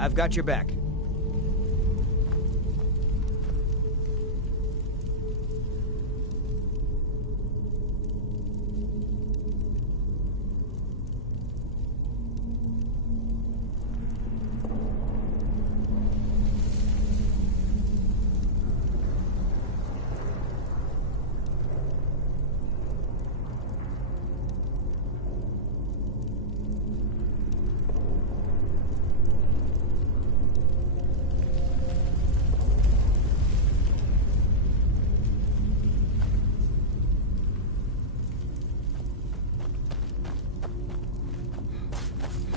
I've got your back.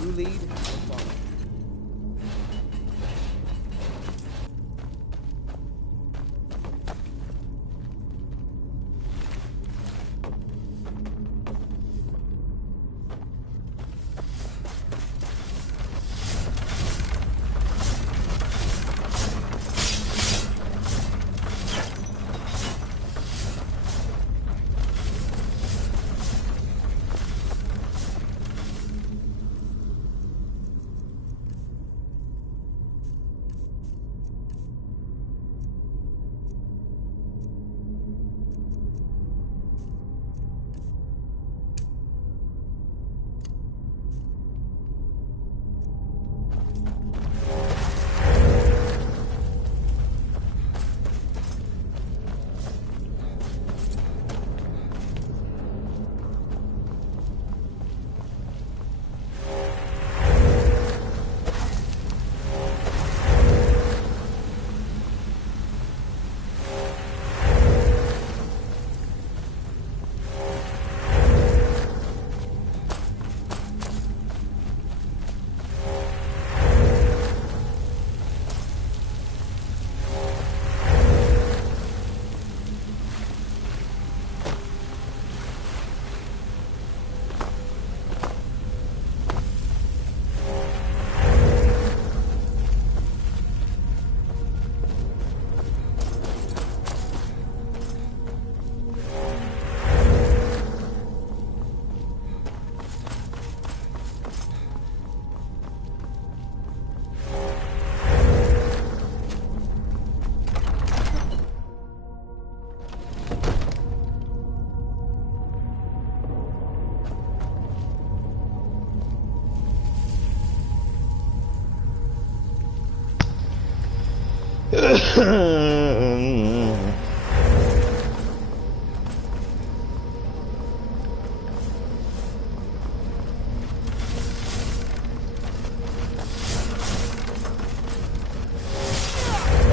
You lead, I'll follow.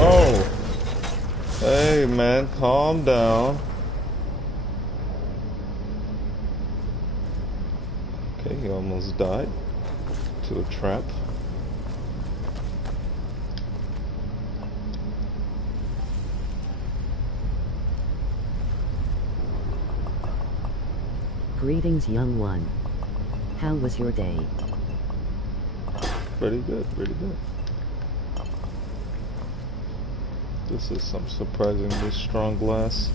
Oh, hey man, calm down. Okay, he almost died to a trap. Greetings, young one. How was your day? Pretty good, pretty good. This is some surprisingly strong glass.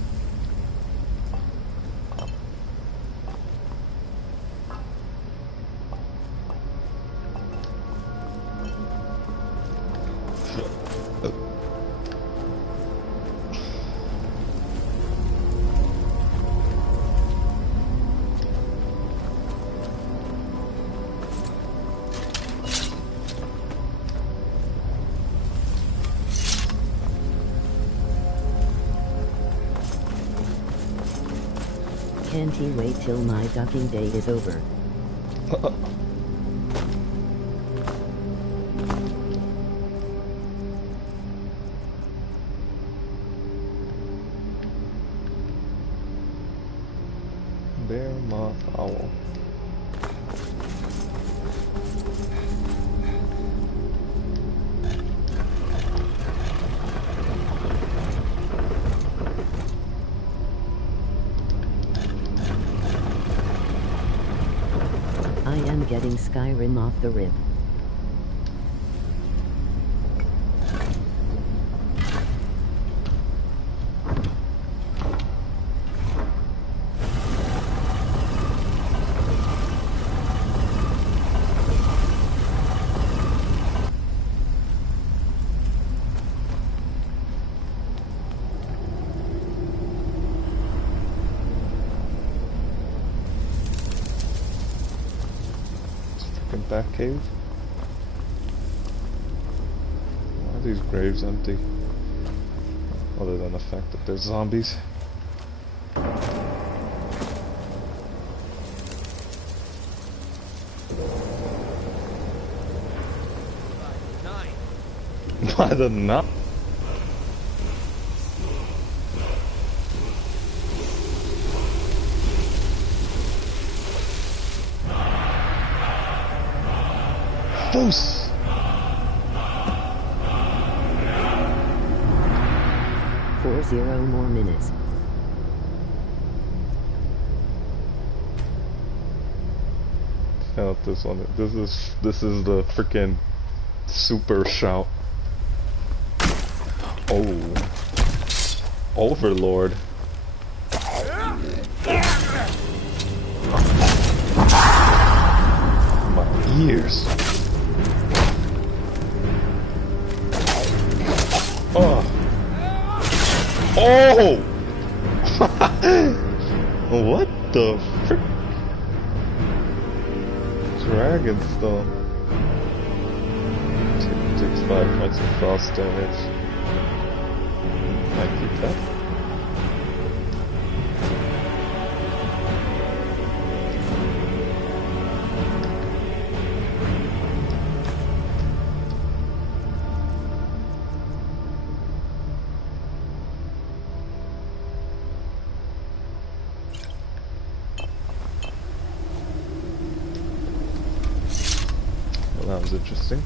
Can't he wait till my docking day is over? Bear, moth, owl. I am getting Skyrim off the rip. Batcave. Why are these graves empty? Other than the fact that there's zombies. 9. By the nut. Foos! 40 more minutes. Count this one. This is the freaking super shout. Oh, Overlord. My ears. Oh. Oh! What the frick? Dragonstone. Takes 5 points of frost damage. Might keep that. Well, that was interesting.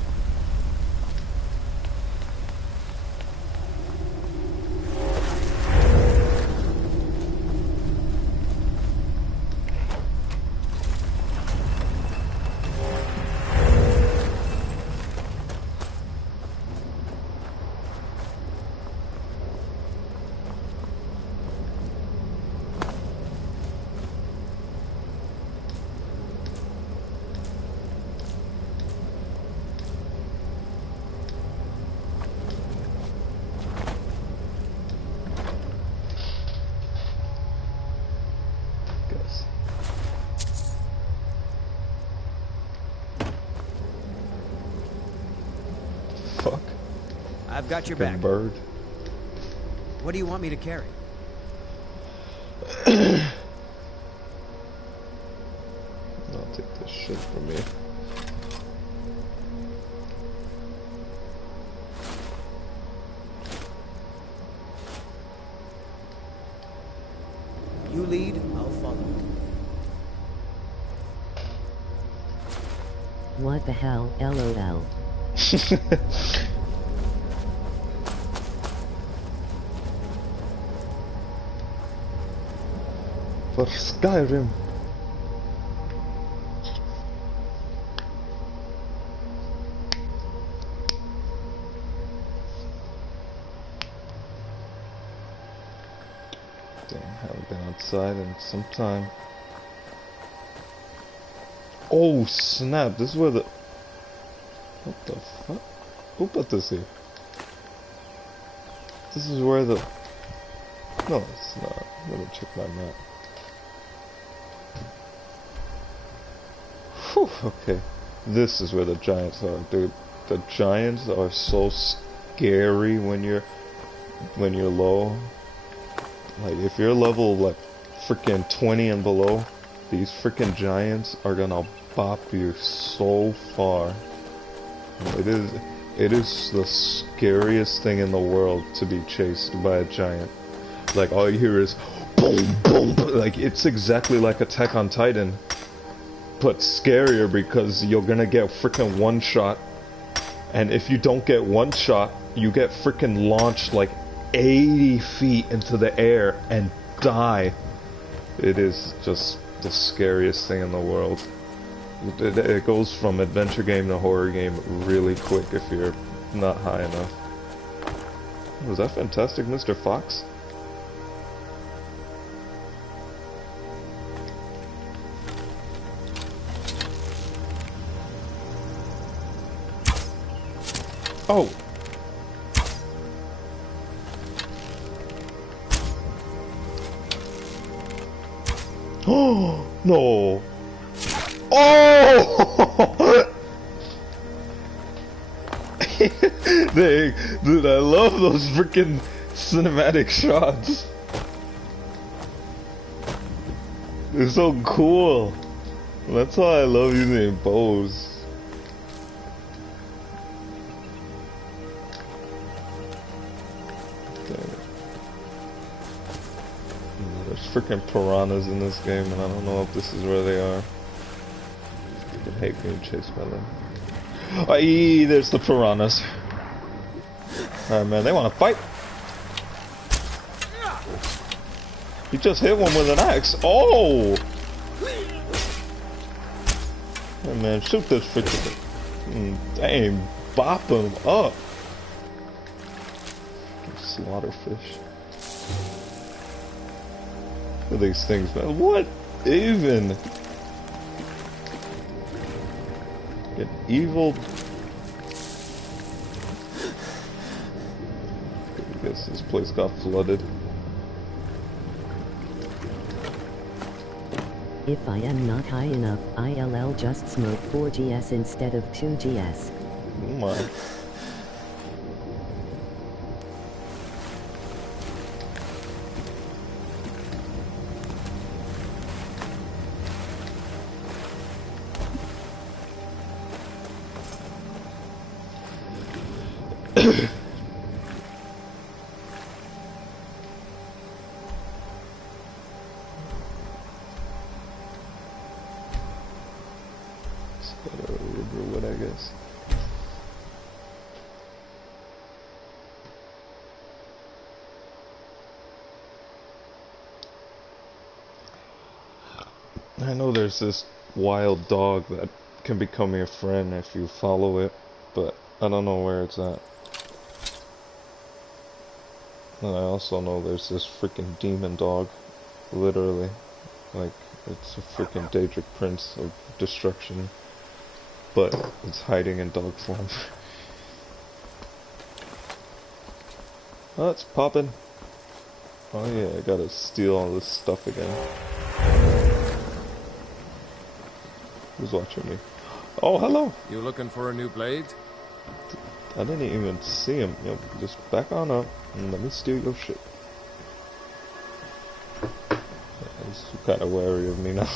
Fuck. I've got your Fucking back. bird. What do you want me to carry? I'll take this shit from me. You lead, I'll follow. What the hell, LOL. For Skyrim. Damn, haven't been outside in some time. Oh snap, this is where the... What the fuck? Who put this here? This is where the... No, it's not. Let me check my map. Whew, okay. This is where the giants are, dude. The giants are so scary when you're low. Like, if you're level, like, freaking 20 and below, these freaking giants are gonna bop you so far. It is the scariest thing in the world to be chased by a giant. Like, all you hear is boom, boom, boom. Like, it's exactly like Attack on Titan, but scarier because you're gonna get freaking one shot, and if you don't get one shot, you get freaking launched like 80 feet into the air and die. It is just the scariest thing in the world. It goes from adventure game to horror game really quick if you're not high enough. Was that fantastic, Mr. Fox? Oh! Oh! No! Oh! Dude, I love those freaking cinematic shots. They're so cool. That's why I love using bows. There's freaking piranhas in this game, and I don't know if this is where they are. I hate being chased by them. Aye, there's the piranhas. Alright, man, they want to fight. You just hit one with an axe. Oh! Hey, man, shoot this freaking... Dang, bop him up. Slaughterfish. Look at these things, man. What even? An evil... I guess this place got flooded. If I am not high enough, I'll just smoke 4GS instead of 2GS. Oh my. Riverwood, I guess. I know there's this wild dog that can become your friend if you follow it, but I don't know where it's at. And I also know there's this freaking demon dog, literally, like it's a freaking Daedric Prince of Destruction, but it's hiding in dog form. Oh, it's popping. Oh yeah, I gotta steal all this stuff again. Who's watching me? Oh, hello! You looking for a new blade? I didn't even see him. Yep, just back on up and let me steal your shit. He's kind of wary of me now.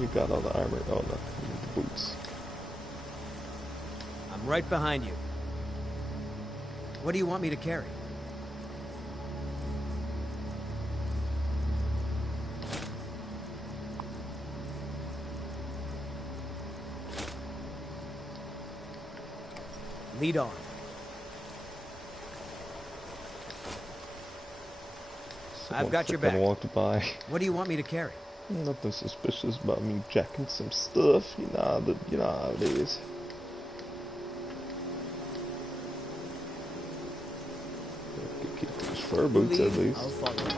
You got all the armor. Oh no, the boots. I'm right behind you. What do you want me to carry? Lead on. I've got your back. Walked by. What do you want me to carry? Nothing suspicious about me jacking some stuff. You know how it is. Keep these fur boots at least. I'll follow.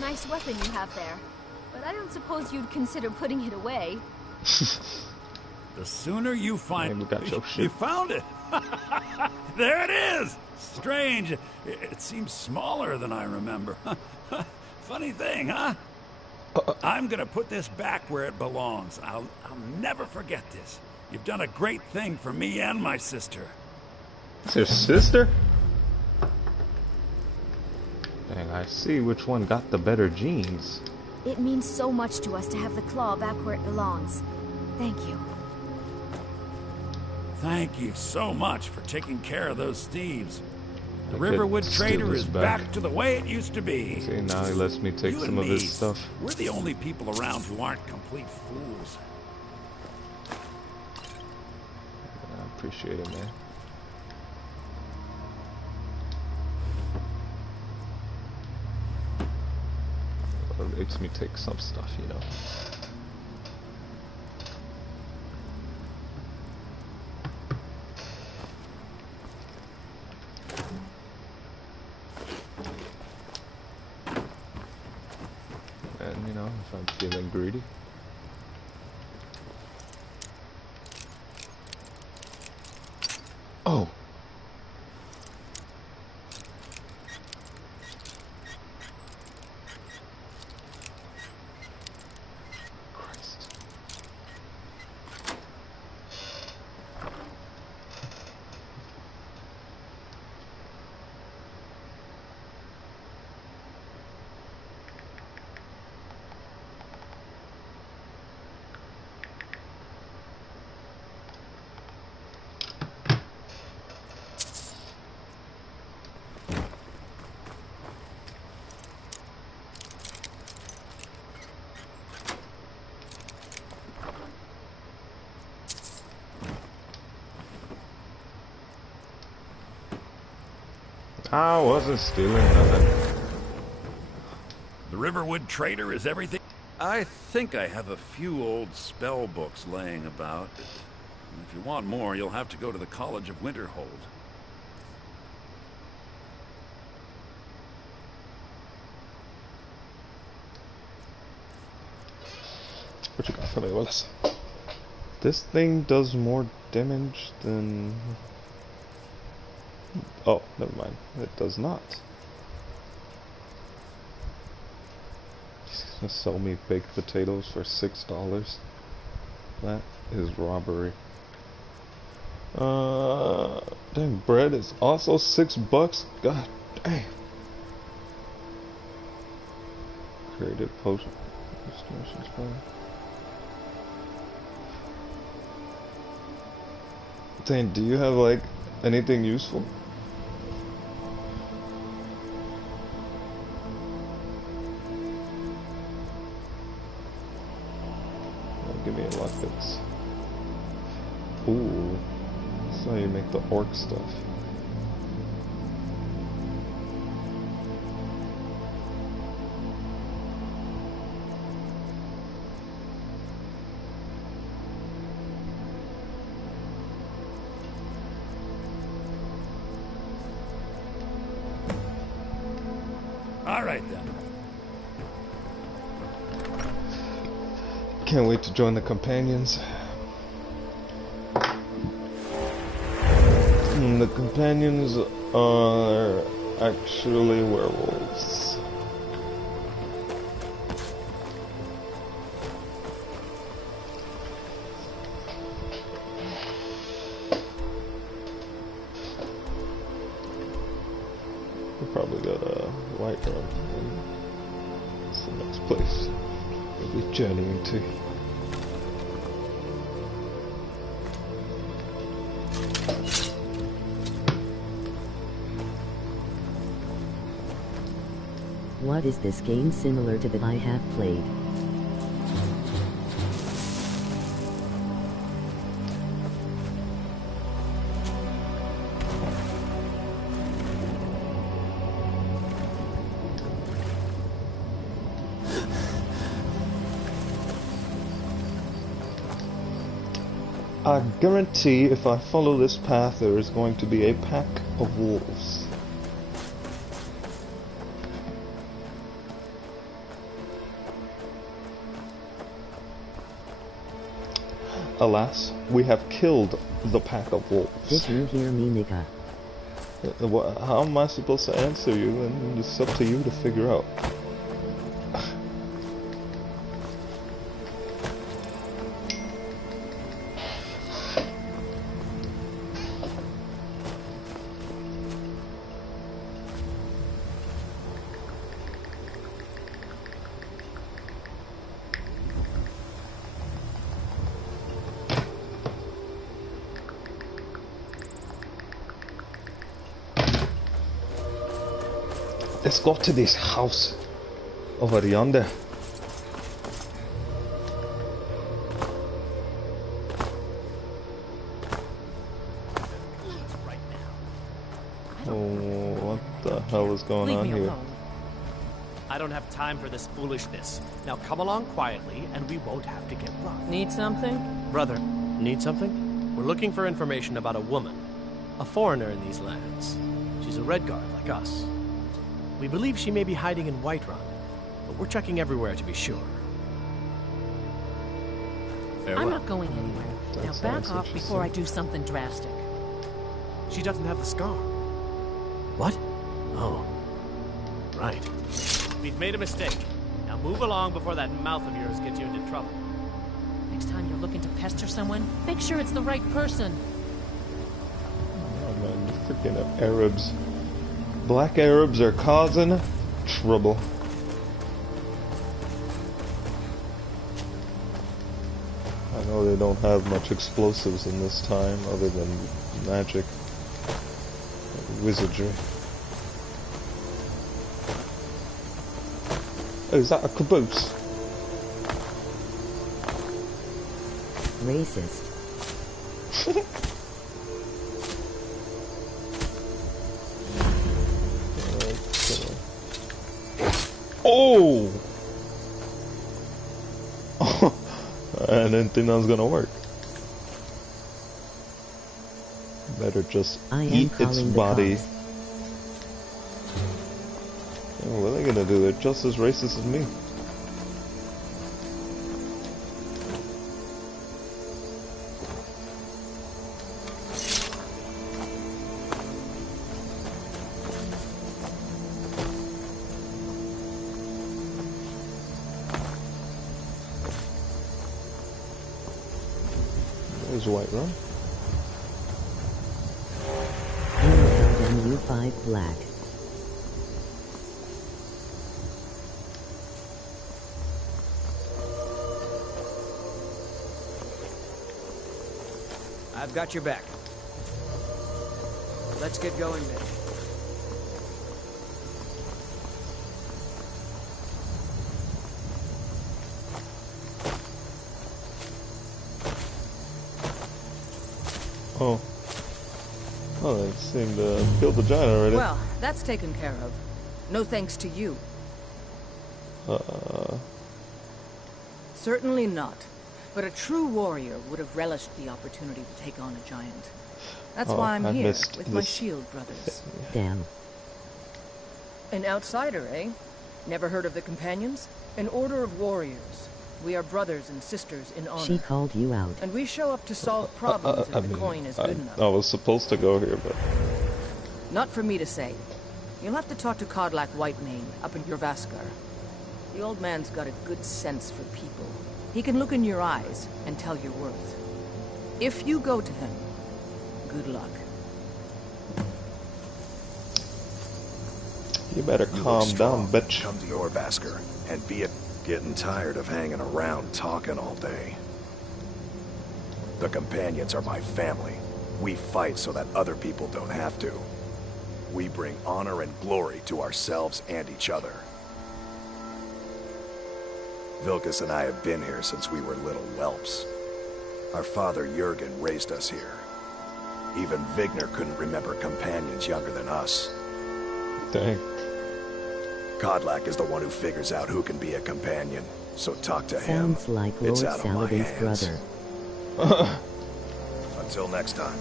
Nice weapon you have there, but I don't suppose you'd consider putting it away. The sooner you find We got your shit. You found it. There it is. Strange. It seems smaller than I remember. Funny thing, huh? I'm gonna put this back where it belongs. I'll never forget this. You've done a great thing for me and my sister. It's your sister? I see which one got the better genes. It means so much to us to have the claw back where it belongs. Thank you. Thank you so much for taking care of those thieves. The Okay, Riverwood steal Trader this is back. back to the way it used to be. See, now he lets me take You some and of me, his stuff. we're the only people around who aren't complete fools. I appreciate it, man. It makes me take some stuff, you know. And, you know, if I'm feeling greedy. Oh! Christ. I wasn't stealing nothing. The Riverwood Trader is everything. I think I have a few old spell books laying about. If you want more, you'll have to go to the College of Winterhold. What you got for me, Willis? This thing does more damage than... Oh, never mind. It does not. He's gonna sell me baked potatoes for $6. That is robbery. Dang, bread is also $6. God damn. Creative potion. Restoration's fine. Dang, do you have like anything useful? Give me a lockpicks. Ooh, that's how you make the orc stuff. All right, then. Can't wait to join the companions. The companions are actually werewolves. We probably got a white room. It's the next place we'll be journeying to. What is this game similar to that I have played? I guarantee if I follow this path there is going to be a pack of wolves. Alas, we have killed the pack of wolves. Did you hear me, Nika? How am I supposed to answer you? And it's up to you to figure out. Let's go to this house over yonder. Oh, what the hell is going on here? I don't have time for this foolishness. Now come along quietly, and we won't have to get rough. Need something? Brother, need something? We're looking for information about a woman. A foreigner in these lands. She's a Redguard like us. We believe she may be hiding in Whiterun, but we're checking everywhere to be sure. I'm not going anywhere. That Now sounds back off before I do something drastic. She doesn't have the scar. What? Oh. Right. We've made a mistake. Now move along before that mouth of yours gets you into trouble. Next time you're looking to pester someone, make sure it's the right person. Oh man, the freaking Arabs. Black Arabs are causing trouble. I know they don't have much explosives in this time other than magic and wizardry. Oh, is that a caboose? Racist. Oh! I didn't think that was gonna work. Better just eat its body. Oh, what are they gonna do? They're just as racist as me. There's Whiterun. U5 black. I've got your back. Let's get going then. Oh. Oh, they seem to kill the giant already. Well, that's taken care of. No thanks to you. Certainly not. But a true warrior would have relished the opportunity to take on a giant. That's why I'm here, with my shield brothers. Damn. An outsider, eh? Never heard of the Companions? An order of warriors. We are brothers and sisters in honor. She called you out. And we show up to solve problems if the coin is good enough. I was supposed to go here, but... Not for me to say. You'll have to talk to Kodlak Whitemane up in Jorvaskar. The old man's got a good sense for people. He can look in your eyes and tell your worth. If you go to him, good luck. You better calm down, bitch. Come to your Basker and be it. Getting tired of hanging around talking all day. The Companions are my family. We fight so that other people don't have to. We bring honor and glory to ourselves and each other. Vilkas and I have been here since we were little whelps. Our father Jurgen raised us here. Even Vigner couldn't remember Companions younger than us. Dang. Kodlak is the one who figures out who can be a companion, so talk to him. Sounds like Lord It's out of my Saladin's hands. brother. Until next time.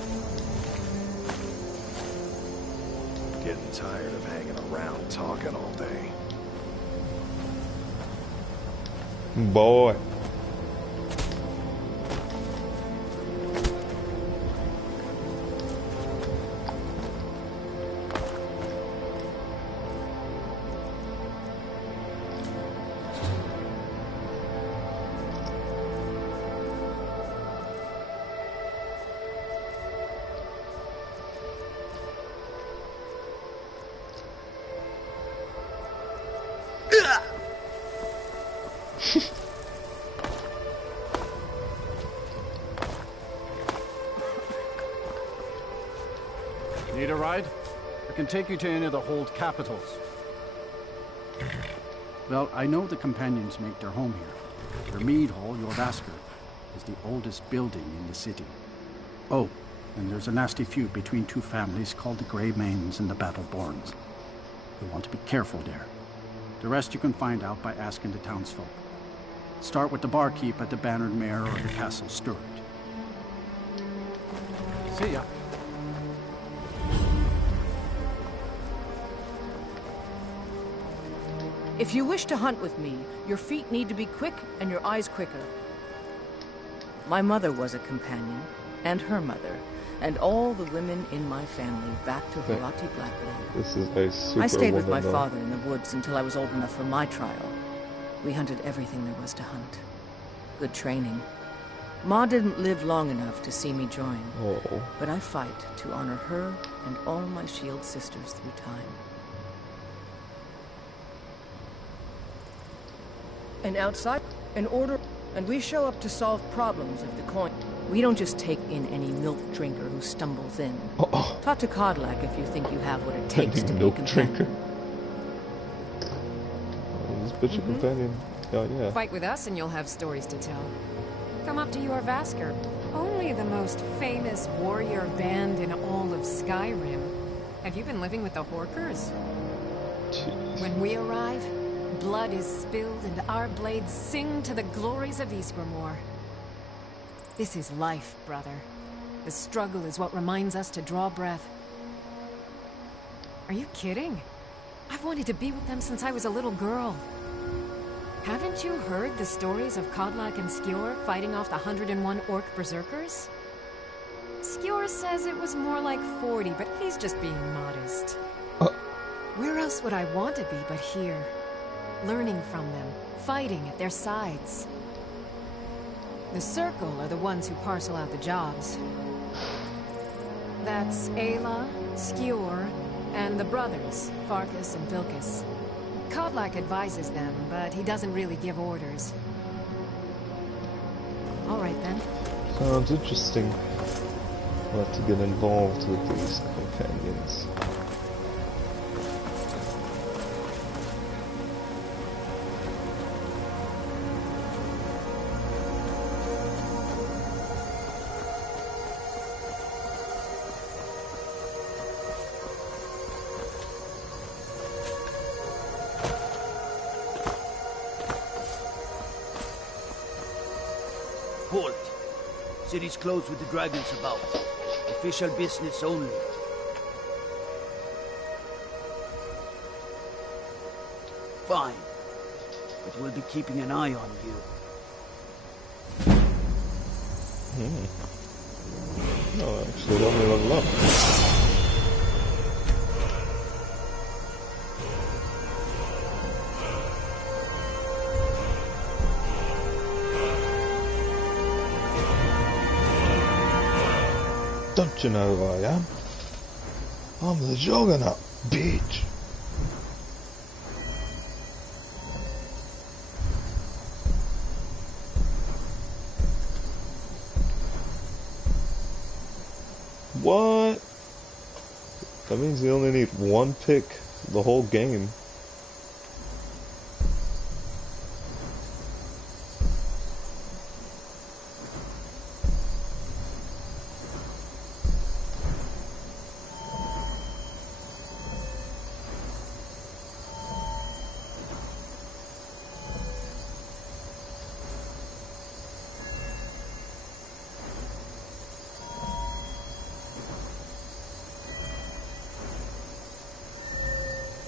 Getting tired of hanging around talking all day. Boy. Need a ride? I can take you to any of the hold capitals. Well, I know the companions make their home here. Their mead hall, your Vasker, is the oldest building in the city. Oh, and there's a nasty feud between two families called the Grey Mains and the Battleborns. You want to be careful there. The rest you can find out by asking the townsfolk. Start with the barkeep at the Bannered Mare or the Castle Steward. See ya. If you wish to hunt with me, your feet need to be quick and your eyes quicker. My mother was a companion, and her mother, and all the women in my family back to Harati Blackblade. This is a super I stayed with woman, my though. father in the woods until I was old enough for my trial. We hunted everything there was to hunt. Good training. Ma didn't live long enough to see me join, Oh. but I fight to honor her and all my shield sisters through time. And outside, an order, and we show up to solve problems of the coin. We don't just take in any milk drinker who stumbles in. Oh. Talk to Kodlak if you think you have what it takes Any to be a milk companion. drinker. Oh, this bitch a companion. Oh, yeah. Fight with us and you'll have stories to tell. Come up to your Vasker. Only the most famous warrior band in all of Skyrim. Have you been living with the Horkers? Jeez. When we arrive, blood is spilled and our blades sing to the glories of Ysgramor. This is life, brother. The struggle is what reminds us to draw breath. Are you kidding? I've wanted to be with them since I was a little girl. Haven't you heard the stories of Kodlak and Skjor fighting off the 101 orc berserkers? Skjor says it was more like 40, but he's just being modest. Where else would I want to be but here? Learning from them, fighting at their sides. The Circle are the ones who parcel out the jobs. That's Ayla, Skjor, and the brothers, Farkas and Vilkas. Kodlak advises them, but he doesn't really give orders. All right then. Sounds interesting. We'll have to get involved with these companions. Halt. City's closed with the dragons about. Official business only. Fine. But we'll be keeping an eye on you. No, actually, let me level up. Don't you know who I am? I'm the Juggernaut, bitch. What? That means you only need one pick the whole game.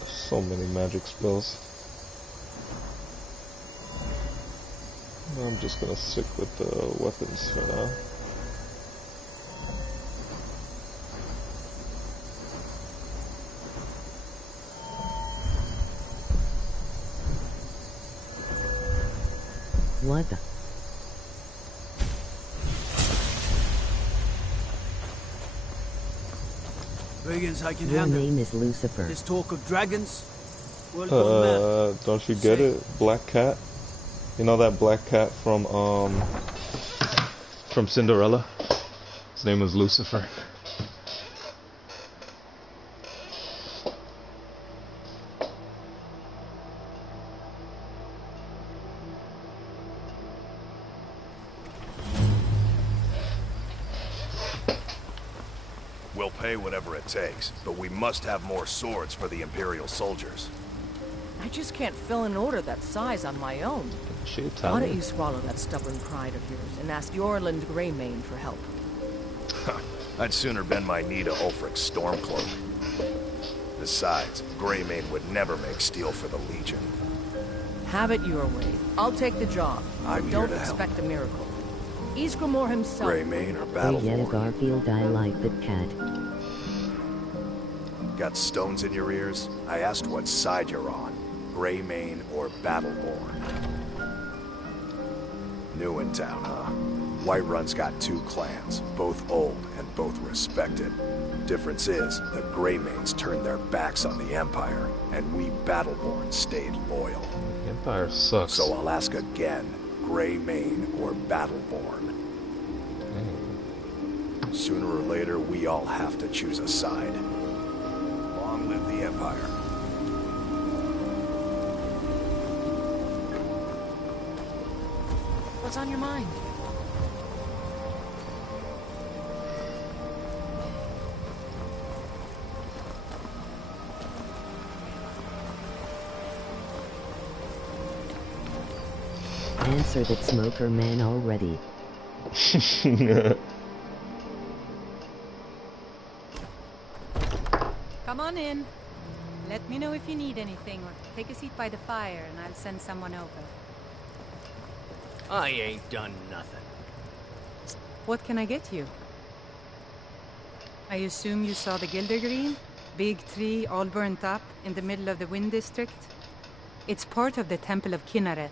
So many magic spells. I'm just gonna stick with the weapons for now. What the? Brigands, I can Your handle. name is Lucifer. This talk of dragons? World gone mad. Don't you get it? Black cat? You know that black cat from Cinderella? His name was Lucifer. We'll pay whatever it takes, but we must have more swords for the Imperial soldiers. I just can't fill an order that size on my own. Why don't you swallow that stubborn pride of yours and ask Yorland Greymane for help? I'd sooner bend my knee to Ulfric's Stormcloak. Besides, Greymane would never make steel for the Legion. Have it your way. I'll take the job. I'm Don't here to expect a miracle. Ysgramor himself. Greymane or Oh yeah, Battleborn? Garfield, I like that cat. Got stones in your ears? I asked what side you're on. Greymane or Battleborn? New in town, huh? Whiterun's got two clans, both old and both respected. Difference is, the Greymanes turned their backs on the Empire, and we Battleborn stayed loyal. The Empire sucks. So I'll ask again, Greymane or Battleborn? Sooner or later, we all have to choose a side. Long live the Empire. What's on your mind? Answer that smoker man already. Come on in. Let me know if you need anything, or take a seat by the fire and I'll send someone over. I ain't done nothing. What can I get you? I assume you saw the Gildergreen? Big tree, all burnt up, in the middle of the Wind District? It's part of the Temple of Kinnareth.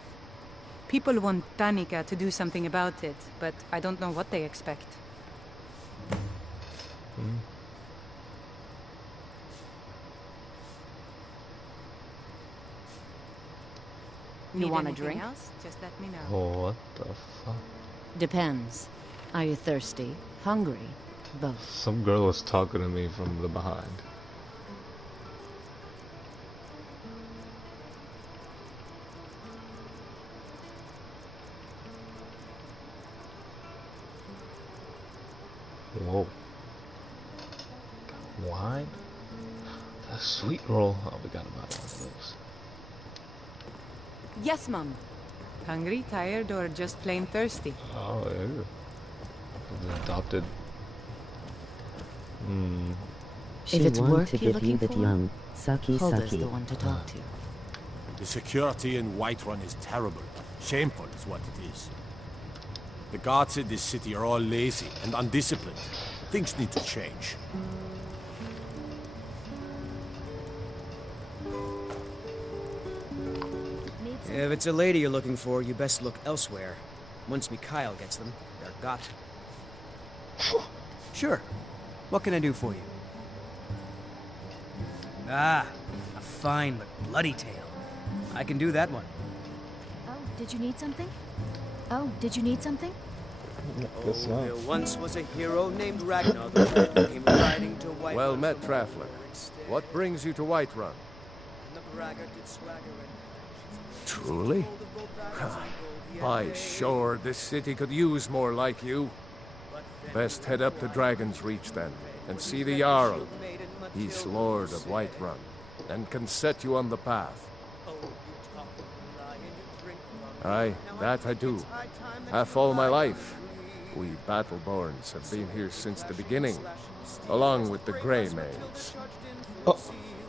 People want Danica to do something about it, but I don't know what they expect. You want a anything drink? else? Just let me know. Oh, what the fuck? Depends. Are you thirsty? Hungry? Both. Some girl was talking to me from the behind. Whoa. Wine? A sweet roll. Oh, we got about one of those. Yes, Mum. Hungry, tired, or just plain thirsty? Oh, yeah. The adopted. She If it's want work to you're give you looking that for, young, sucky Hulda's sucky. the one to talk to. The security in Whiterun is terrible. Shameful is what it is. The guards in this city are all lazy and undisciplined. Things need to change. If it's a lady you're looking for, you best look elsewhere. Once Mikhail gets them, they're got. Sure. What can I do for you? Ah, a fine but bloody tale. I can do that one. Oh, did you need something? Oh, did you need something? Guess not. There once was a hero named Ragnar who came riding to Whiterun. Well met, Traveler. What brings you to Whiterun? Truly? By sure, this city could use more like you. Best head up to Dragon's Reach then, and see the Jarl. He's Lord of Whiterun, and can set you on the path. Aye, that I do. Half all my life. We Battleborns have been here since the beginning, along with the Greymanes.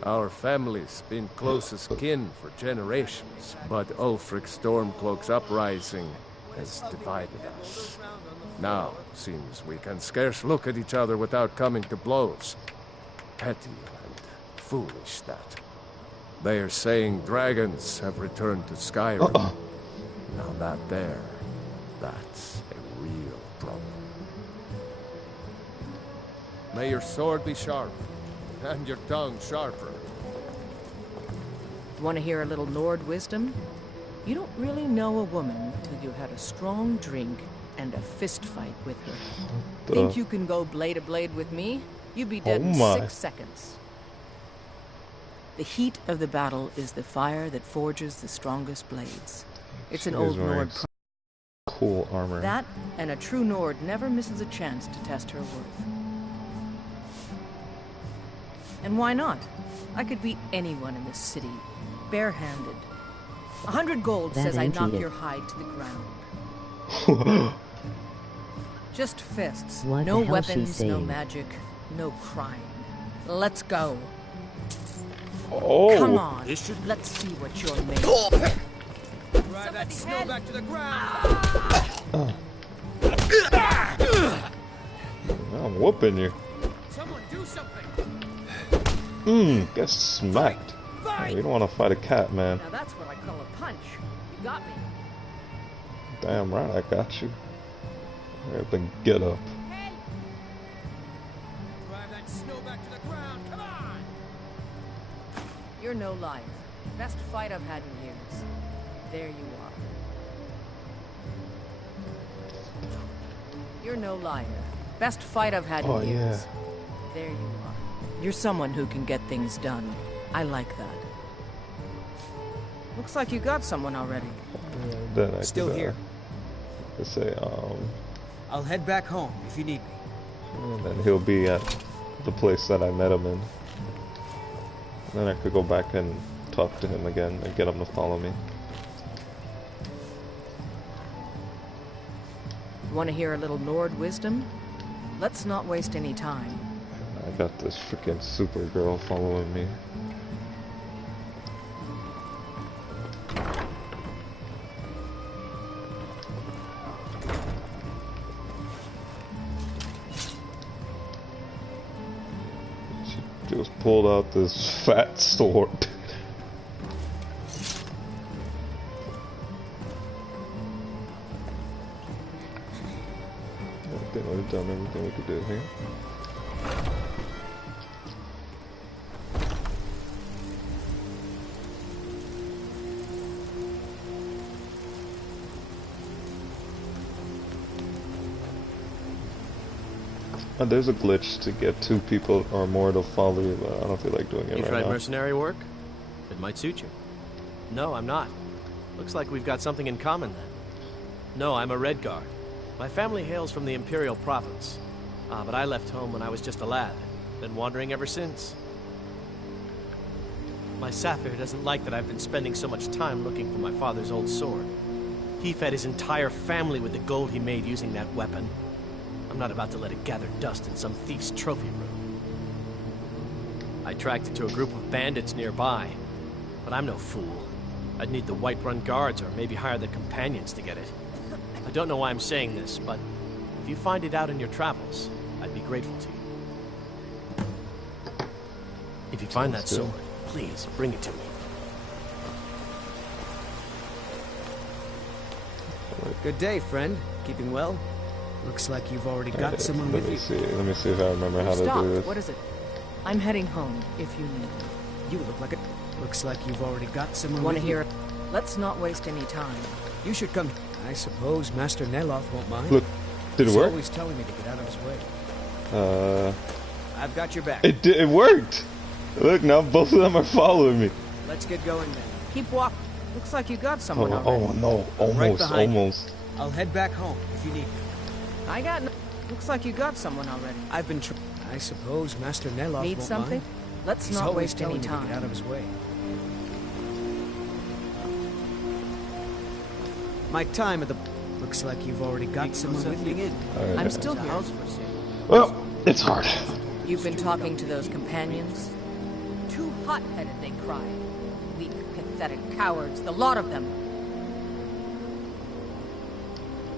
Our family's been close as kin for generations, but Ulfric Stormcloak's uprising has divided us. Now, seems we can scarce look at each other without coming to blows. Petty and foolish, that. They are saying dragons have returned to Skyrim. Now that's a real problem. May your sword be sharp, and your tongue sharper. Want to hear a little Nord wisdom? You don't really know a woman till you had a strong drink and a fist fight with her. Think you can go blade to blade with me? You'd be dead in 6 seconds. The heat of the battle is the fire that forges the strongest blades. It's an old Nord. Cool armor. That and a true Nord never misses a chance to test her worth. And why not? I could beat anyone in this city, barehanded. 100 gold That says I ain't knock cheated. your hide to the ground. Just fists. What No the hell she weapons, no saying? magic, no crying. Let's go. Oh. Come on, let's see what you're made of. Drive that snow back to the ground. I'm whooping you. Someone do something. Get smacked. Oh, you don't want to fight a cat, man. Now that's what I call a punch. You got me. Damn right, I got you. Alright, then get up. Drive that snow back to the ground. Come on. You're no liar. Best fight I've had in years. There you are. You're no liar. Best fight I've had in years. There you are. You're someone who can get things done. I like that. Looks like you got someone already. Then I Still could, here. could say, I'll head back home if you need me. and then he'll be at the place that I met him in. And then I could go back and talk to him again and get him to follow me. Want to hear a little Lord wisdom? Let's not waste any time. I got this freaking Supergirl following me. She just pulled out this fat sword. I think we've done everything we could do here. There's a glitch to get 2 people or more to follow you, but I don't feel like doing it You right tried now. mercenary work? It might suit you. No, I'm not. Looks like we've got something in common then. No, I'm a Red Guard. My family hails from the Imperial Province. But I left home when I was just a lad. Been wandering ever since. My Sapphire doesn't like that I've been spending so much time looking for my father's old sword. He fed his entire family with the gold he made using that weapon. I'm not about to let it gather dust in some thief's trophy room. I tracked it to a group of bandits nearby, but I'm no fool. I'd need the Whiterun guards or maybe hire the companions to get it. I don't know why I'm saying this, but if you find it out in your travels, I'd be grateful to you. If you find that sword, please bring it to me. Good day, friend. Keeping well? Looks like you've already got someone with you. Let me see if I remember how Stop. to do this. What is it? I'm heading home, if you need me. You look like it. Looks like you've already got someone Want with to you. hear? Let's not waste any time. You should come. I suppose Master Neloth won't mind. Look, did it He's work? always telling me to get out of his way. I've got your back. It worked! Look, now both of them are following me. Let's get going then. Keep walking. Looks like you got someone already. Oh no, Right behind you. almost. I'll head back home if you need me. I got no... Looks like you got someone already. I've been I suppose Master Neloth Need won't something? mind. Let's He's not always waste telling any me to time. get out of his way. My time at the... Looks like you've already got someone with you. I'm still here. Well, it's hard. You've been talking to those companions? Too hot-headed, they cry. Weak, pathetic cowards, the lot of them.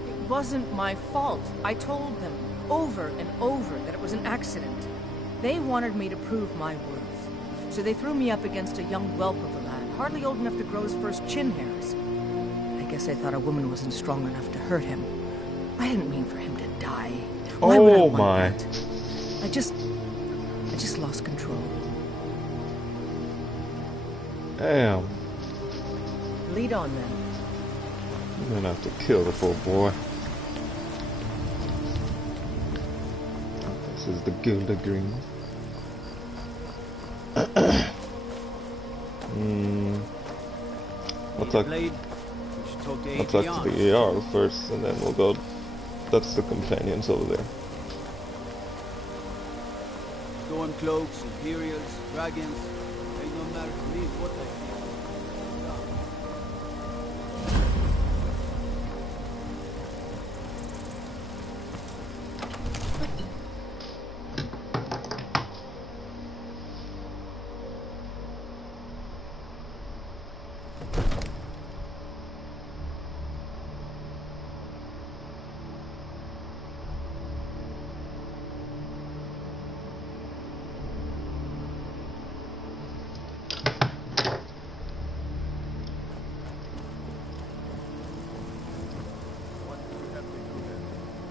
It wasn't my fault. I told them over and over that it was an accident. They wanted me to prove my worth. So they threw me up against a young whelp of a lad, hardly old enough to grow his first chin hairs. I guess I thought a woman wasn't strong enough to hurt him. I didn't mean for him to die. Why would I Oh want my. that? I just lost control. Damn. Lead on then. I'm gonna have to kill the poor boy. This is the Gilda Green. I'll talk to the ER first, and then we'll go. That's the companions over there. Stormcloaks, Imperials, Dragons. Ain't no matter to me what they feel.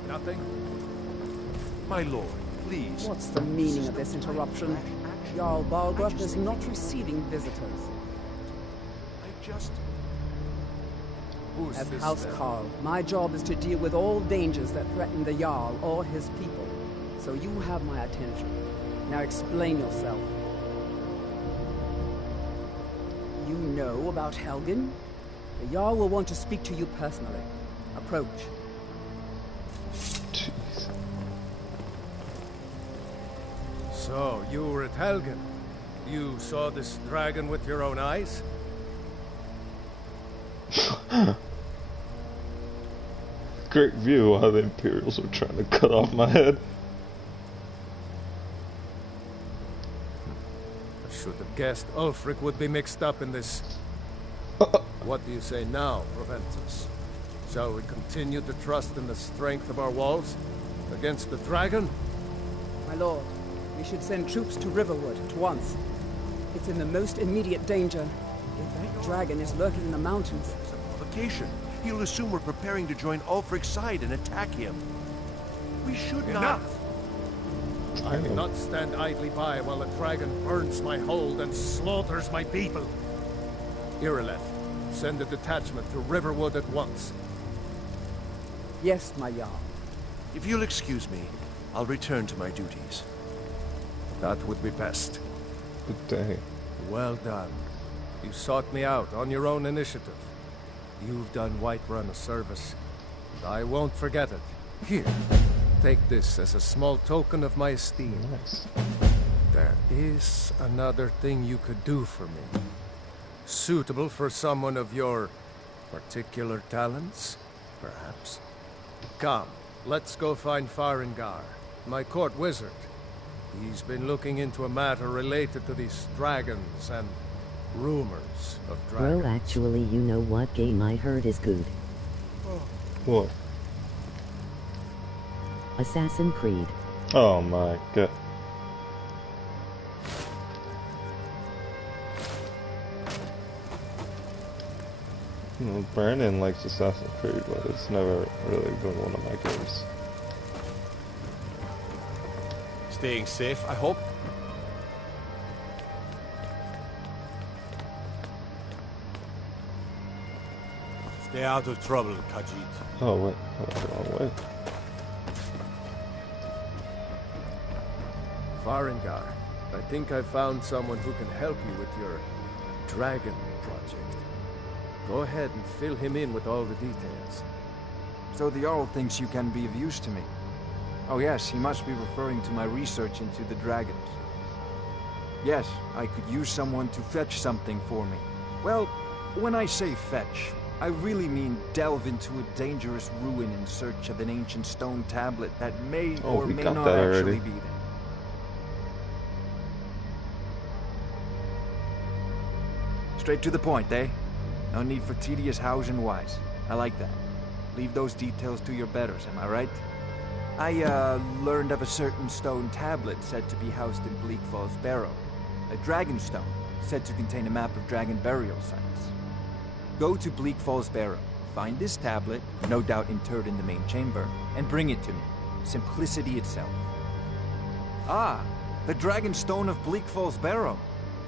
Nothing? My lord, please. What's the meaning of this interruption? Jarl Balgruuf is not receiving visitors. I just... As Housecarl, my job is to deal with all dangers that threaten the Jarl or his people. So you have my attention. Now explain yourself. You know about Helgen? The Jarl will want to speak to you personally. Approach. So, you were at Helgen. You saw this dragon with your own eyes? Great view while the Imperials were trying to cut off my head. I should have guessed Ulfric would be mixed up in this. What do you say now, Proventus? Shall we continue to trust in the strength of our walls against the dragon? My lord, we should send troops to Riverwood at once. It's in the most immediate danger. If that dragon is lurking in the mountains... It's a provocation. He'll assume we're preparing to join Ulfric's side and attack him. We should not... I will not stand idly by while the dragon burns my hold and slaughters my people. Irileth, send a detachment to Riverwood at once. Yes, my Jarl. If you'll excuse me, I'll return to my duties. That would be best. Good day. Well done. You sought me out on your own initiative. You've done Whiterun a service, and I won't forget it. Here, take this as a small token of my esteem. Nice. There is another thing you could do for me. Suitable for someone of your particular talents, perhaps. Come, let's go find Farengar, my court wizard. He's been looking into a matter related to these dragons and rumors of dragons. Bro, actually, you know what game I heard is good? What? Assassin's Creed. Oh my god. You know, Brandon likes Assassin's Creed, but it's never really been one of my games. Staying safe, I hope. Stay out of trouble, Khajiit. Oh wait, I went the wrong way. Farengar, I think I found someone who can help you with your dragon project. Go ahead and fill him in with all the details. So the Jarl thinks you can be of use to me. Oh yes, he must be referring to my research into the dragons. Yes, I could use someone to fetch something for me. Well, when I say fetch, I really mean delve into a dangerous ruin in search of an ancient stone tablet that may or may not actually be there. Straight to the point, eh? No need for tedious hows and whys. I like that. Leave those details to your betters, am I right? I, learned of a certain stone tablet said to be housed in Bleak Falls Barrow. A dragon stone, said to contain a map of dragon burial sites. Go to Bleak Falls Barrow, find this tablet, no doubt interred in the main chamber, and bring it to me. Simplicity itself. Ah, the dragon stone of Bleak Falls Barrow.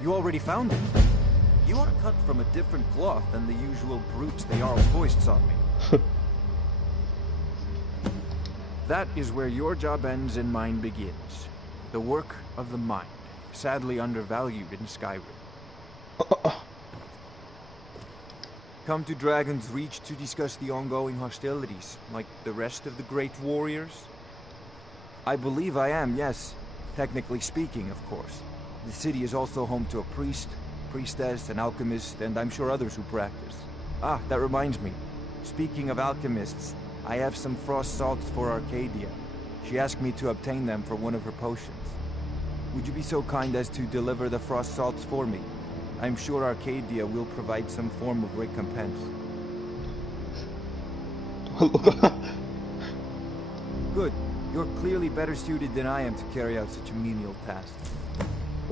You already found it. You are cut from a different cloth than the usual brutes the Jarl foists on me. That is where your job ends and mine begins. The work of the mind, sadly undervalued in Skyrim. Come to Dragon's Reach to discuss the ongoing hostilities, like the rest of the great warriors? I believe I am, yes. Technically speaking, of course. The city is also home to a priest, priestess, an alchemist, and I'm sure others who practice. Ah, that reminds me. Speaking of alchemists, I have some frost salts for Arcadia. She asked me to obtain them for one of her potions. Would you be so kind as to deliver the frost salts for me? I'm sure Arcadia will provide some form of recompense. Good. You're clearly better suited than I am to carry out such a menial task.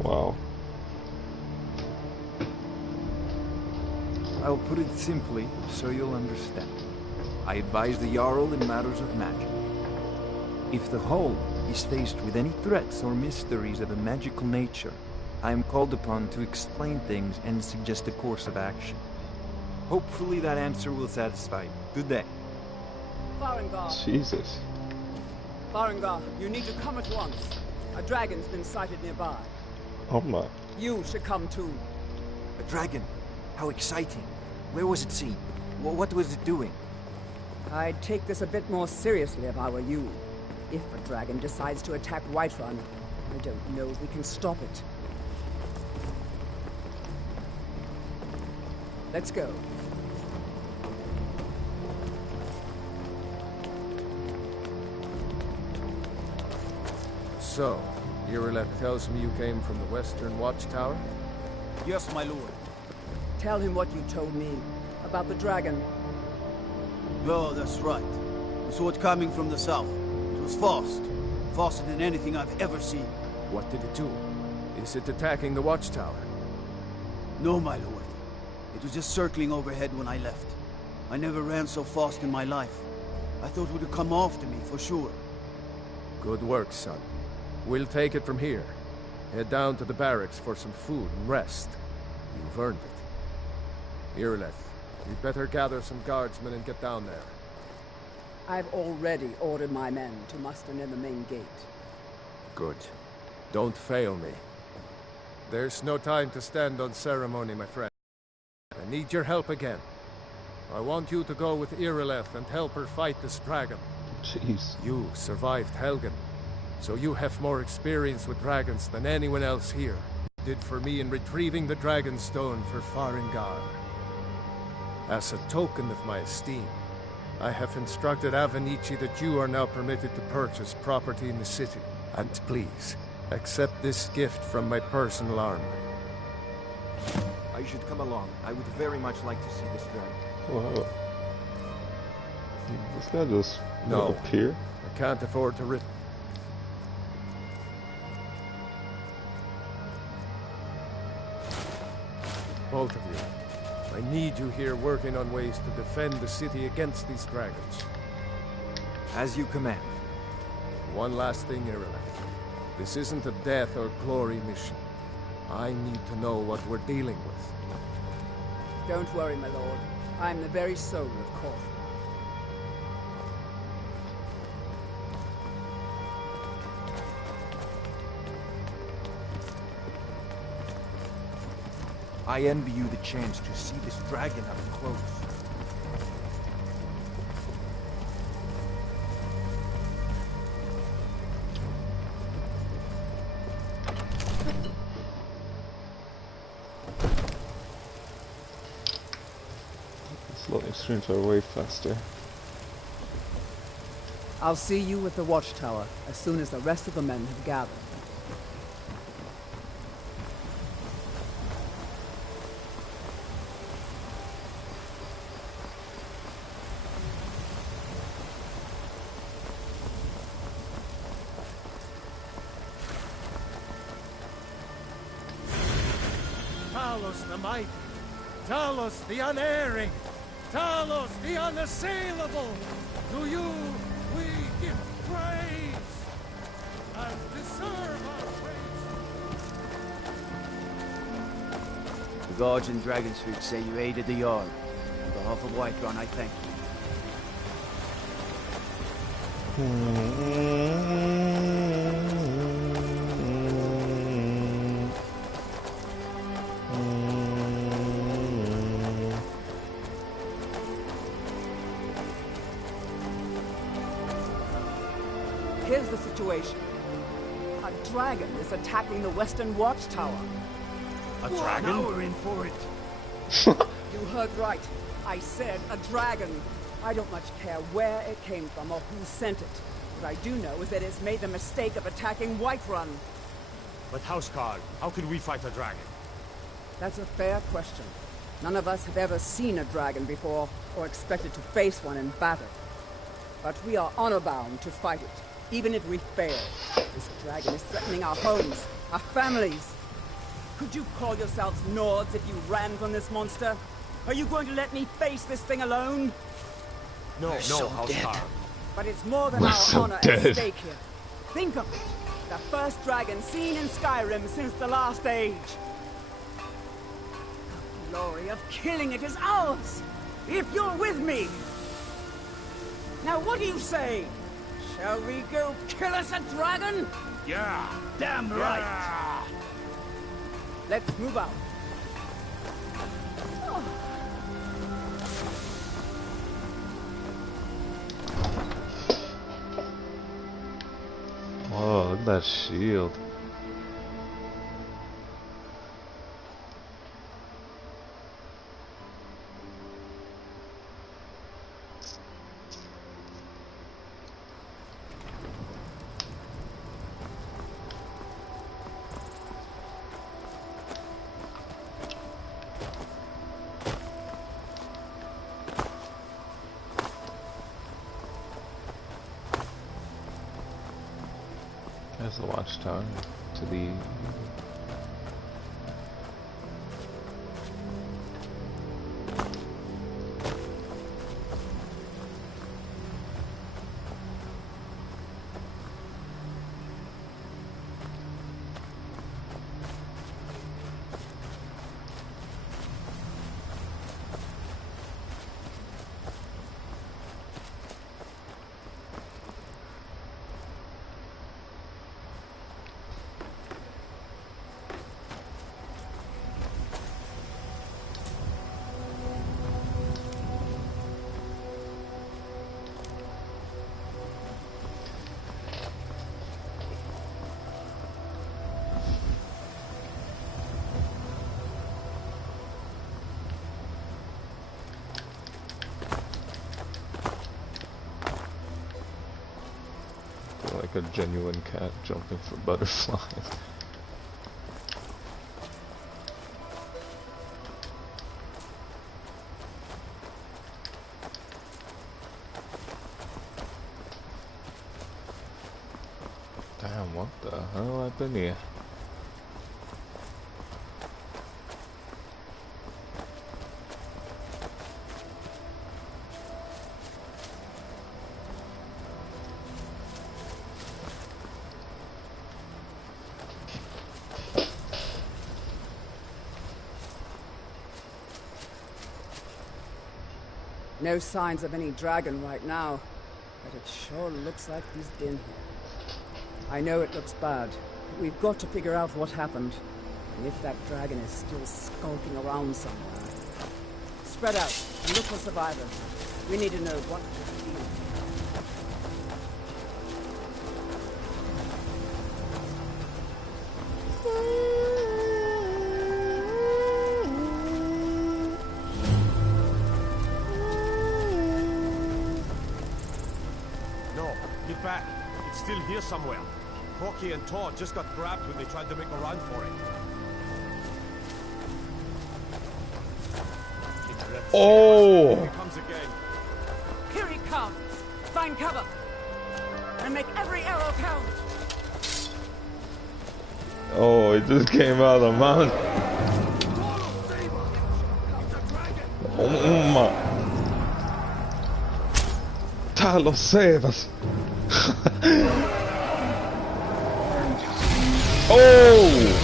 Wow. I'll put it simply so you'll understand. I advise the Jarl in matters of magic. If the Hold is faced with any threats or mysteries of a magical nature, I am called upon to explain things and suggest a course of action. Hopefully that answer will satisfy you. Good day. Farengar. Jesus. Farengar, you need to come at once. A dragon's been sighted nearby. Oh my. You should come too. A dragon? How exciting. Where was it seen? What was it doing? I'd take this a bit more seriously if I were you. If a dragon decides to attack Whiterun, I don't know if we can stop it. Let's go. So, Irileth tells me you came from the Western Watchtower? Yes, my lord. Tell him what you told me about the dragon. Oh, that's right. We saw it coming from the south. It was fast. Faster than anything I've ever seen. What did it do? Is it attacking the Watchtower? No, my lord. It was just circling overhead when I left. I never ran so fast in my life. I thought it would come after me, for sure. Good work, son. We'll take it from here. Head down to the barracks for some food and rest. You've earned it. Irileth, you'd better gather some guardsmen and get down there. I've already ordered my men to muster near the main gate. Good. Don't fail me. There's no time to stand on ceremony, my friend. I need your help again. I want you to go with Irileth and help her fight this dragon. Jeez. You survived Helgen, so you have more experience with dragons than anyone else here did for me in retrieving the Dragon Stone for Farengar. As a token of my esteem, I have instructed Avenici that you are now permitted to purchase property in the city. And please, accept this gift from my personal army. I should come along. I would very much like to see this dragon. Wow. This guy just no, appear? I can't afford to both of you. I need you here working on ways to defend the city against these dragons. As you command. One last thing, Irileth. This isn't a death or glory mission. I need to know what we're dealing with. Don't worry, my lord. I'm the very soul of caution. I envy you the chance to see this dragon up close. These loading screens are way faster. I'll see you at the watchtower as soon as the rest of the men have gathered. Talos the mighty, Talos the unerring, Talos the unassailable. To you we give praise and deserve our praise. The guards in Dragon Street say you aided the Jarl. On behalf of Whiterun, I thank Here's the situation. A dragon is attacking the Western Watchtower. A dragon? Now we're in for it. You heard right. I said a dragon. I don't much care where it came from or who sent it. What I do know is that it's made the mistake of attacking Whiterun. But Houseguard, how could we fight a dragon? That's a fair question. None of us have ever seen a dragon before, or expected to face one in battle. But we are honor-bound to fight it, even if we fail. This dragon is threatening our homes, our families. Could you call yourselves Nords if you ran from this monster? Are you going to let me face this thing alone? No, Houseguard. But it's more than our honor at stake here. Think of it. The first dragon seen in Skyrim since the last age. The glory of killing it is ours, if you're with me. Now what do you say? Shall we go kill us a dragon? Yeah. Damn right. Let's move out. Oh, look at that shield. There's the watchtower to the like a genuine cat jumping for butterflies. Damn, what the hell happened here? No signs of any dragon right now, but it sure looks like he's been here. I know it looks bad, but we've got to figure out what happened, and if that dragon is still skulking around somewhere. Spread out and look for survivors. We need to know what to do. Back. It's still here somewhere. Corky and Todd just got grabbed when they tried to make a run for it. Oh! Here he comes again. Here he comes! Find cover! And make every arrow count! Oh, it just came out of the mountain. Oh my. Talos, save us! Oh!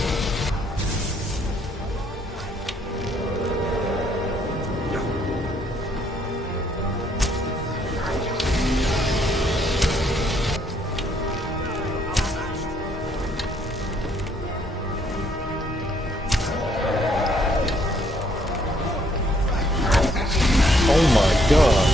Oh my god.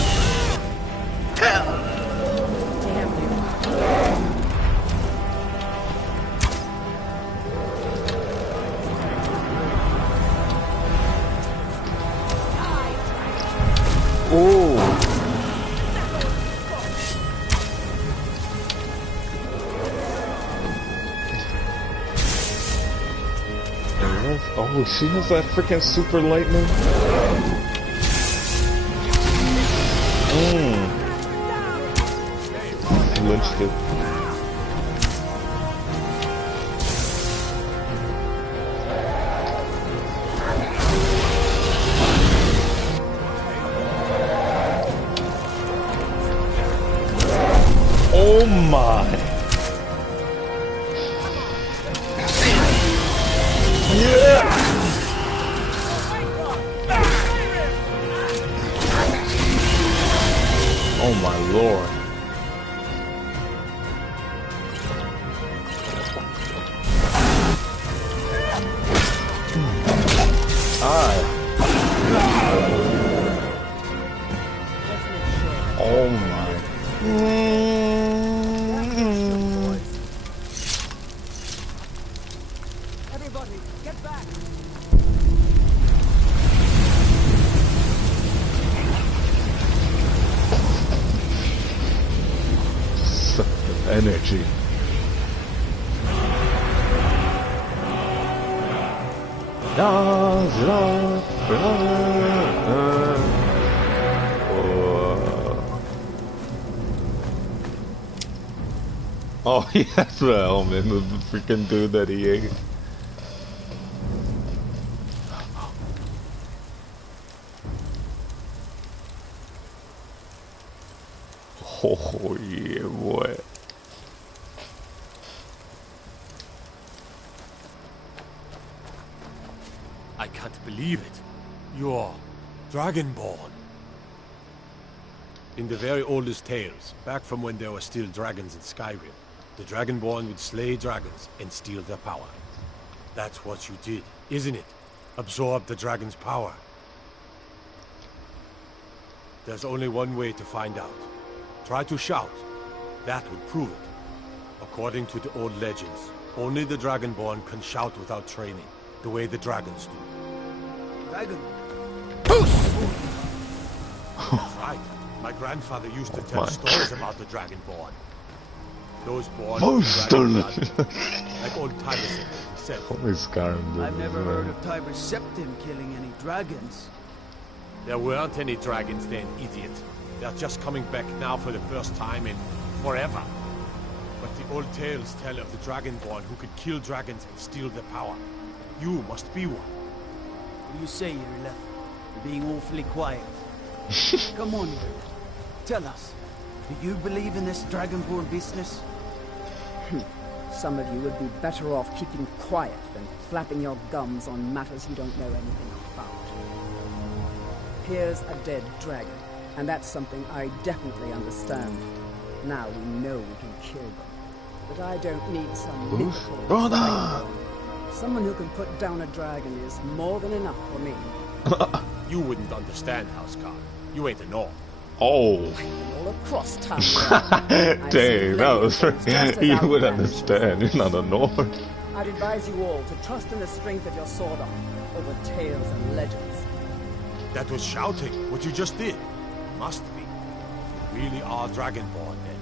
Oh, she has that freaking super lightning. Lynched it. Oh my! Yeah! Oh my lord! Oh my. Everybody, get back! Suck the energy. Oh, he has the helmet, the freaking dude that he ate. Oh yeah, boy. I can't believe it. You're Dragonborn. In the very oldest tales, back from when there were still dragons in Skyrim, the Dragonborn would slay dragons and steal their power. That's what you did, isn't it? Absorb the dragon's power. There's only one way to find out. Try to shout. That would prove it. According to the old legends, only the Dragonborn can shout without training, the way the dragons do. Dragon. That's right. My grandfather used to tell stories about the Dragonborn. Those born of the dragon blood, like old Tiber said. Only Skyrim. I've never heard of Tiber Septim killing any dragons. There weren't any dragons then, idiot. They're just coming back now for the first time in forever. But the old tales tell of the Dragonborn who could kill dragons and steal their power. You must be one. What do you say, Irla? You're being awfully quiet. Come on, Irla. Tell us. Do you believe in this Dragonborn business? Some of you would be better off keeping quiet than flapping your gums on matters you don't know anything about. Here's a dead dragon, and that's something I definitely understand. Now we know we can kill them. But I don't need some mythical brother! Someone who can put down a dragon is more than enough for me. You wouldn't understand, Houseguard. You ain't a North. Oh. All across town. Dang, that was you would understand. You're not a Nord. I'd advise you all to trust in the strength of your sword arm over tales and legends. That was shouting, what you just did. Must be. You really are Dragonborn, then.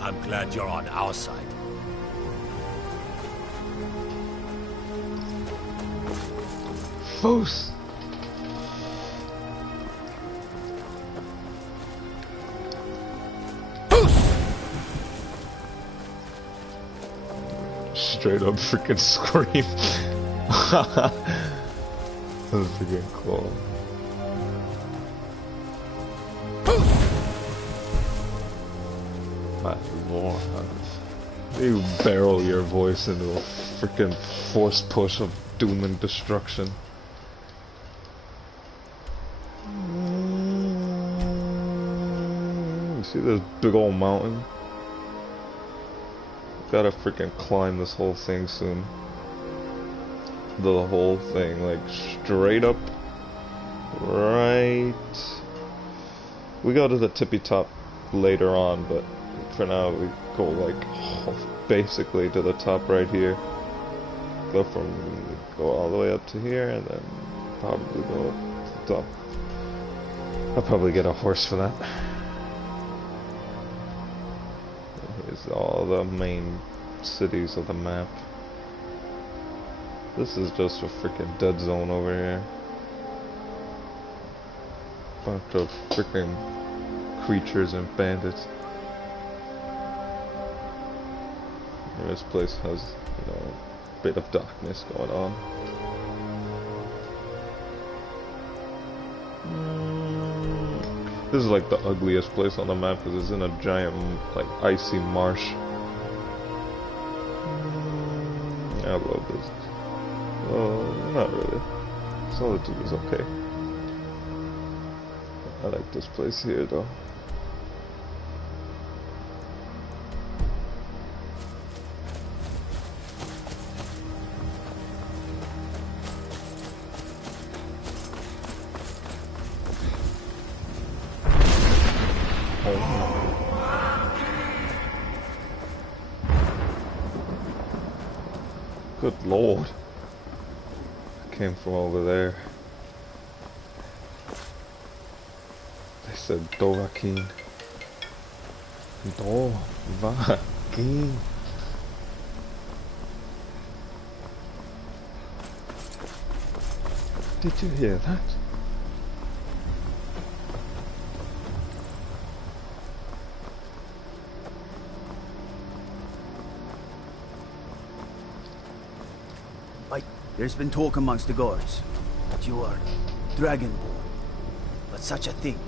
I'm glad you're on our side. Foos. Straight up freaking scream. That was freaking cool. My lord. You barrel your voice into a freaking force push of doom and destruction. You see this big old mountain? Gotta freaking climb this whole thing soon. The whole thing, like straight up, right. We go to the tippy top later on, but for now we go like basically to the top right here. Go all the way up to here, and then probably go up to the top. I'll probably get a horse for that. Here's all the main cities of the map. This is just a freaking dead zone over here. Bunch of freaking creatures and bandits. This place has, you know, a bit of darkness going on. This is like the ugliest place on the map because it's in a giant, like, icy marsh. I love this. Well, not really. Solitude is okay. I like this place here, though. Good lord. Came from over there. They said Dovahkiin. Dovahkiin. Did you hear that? There's been talk amongst the guards that you are Dragonborn. But such a thing,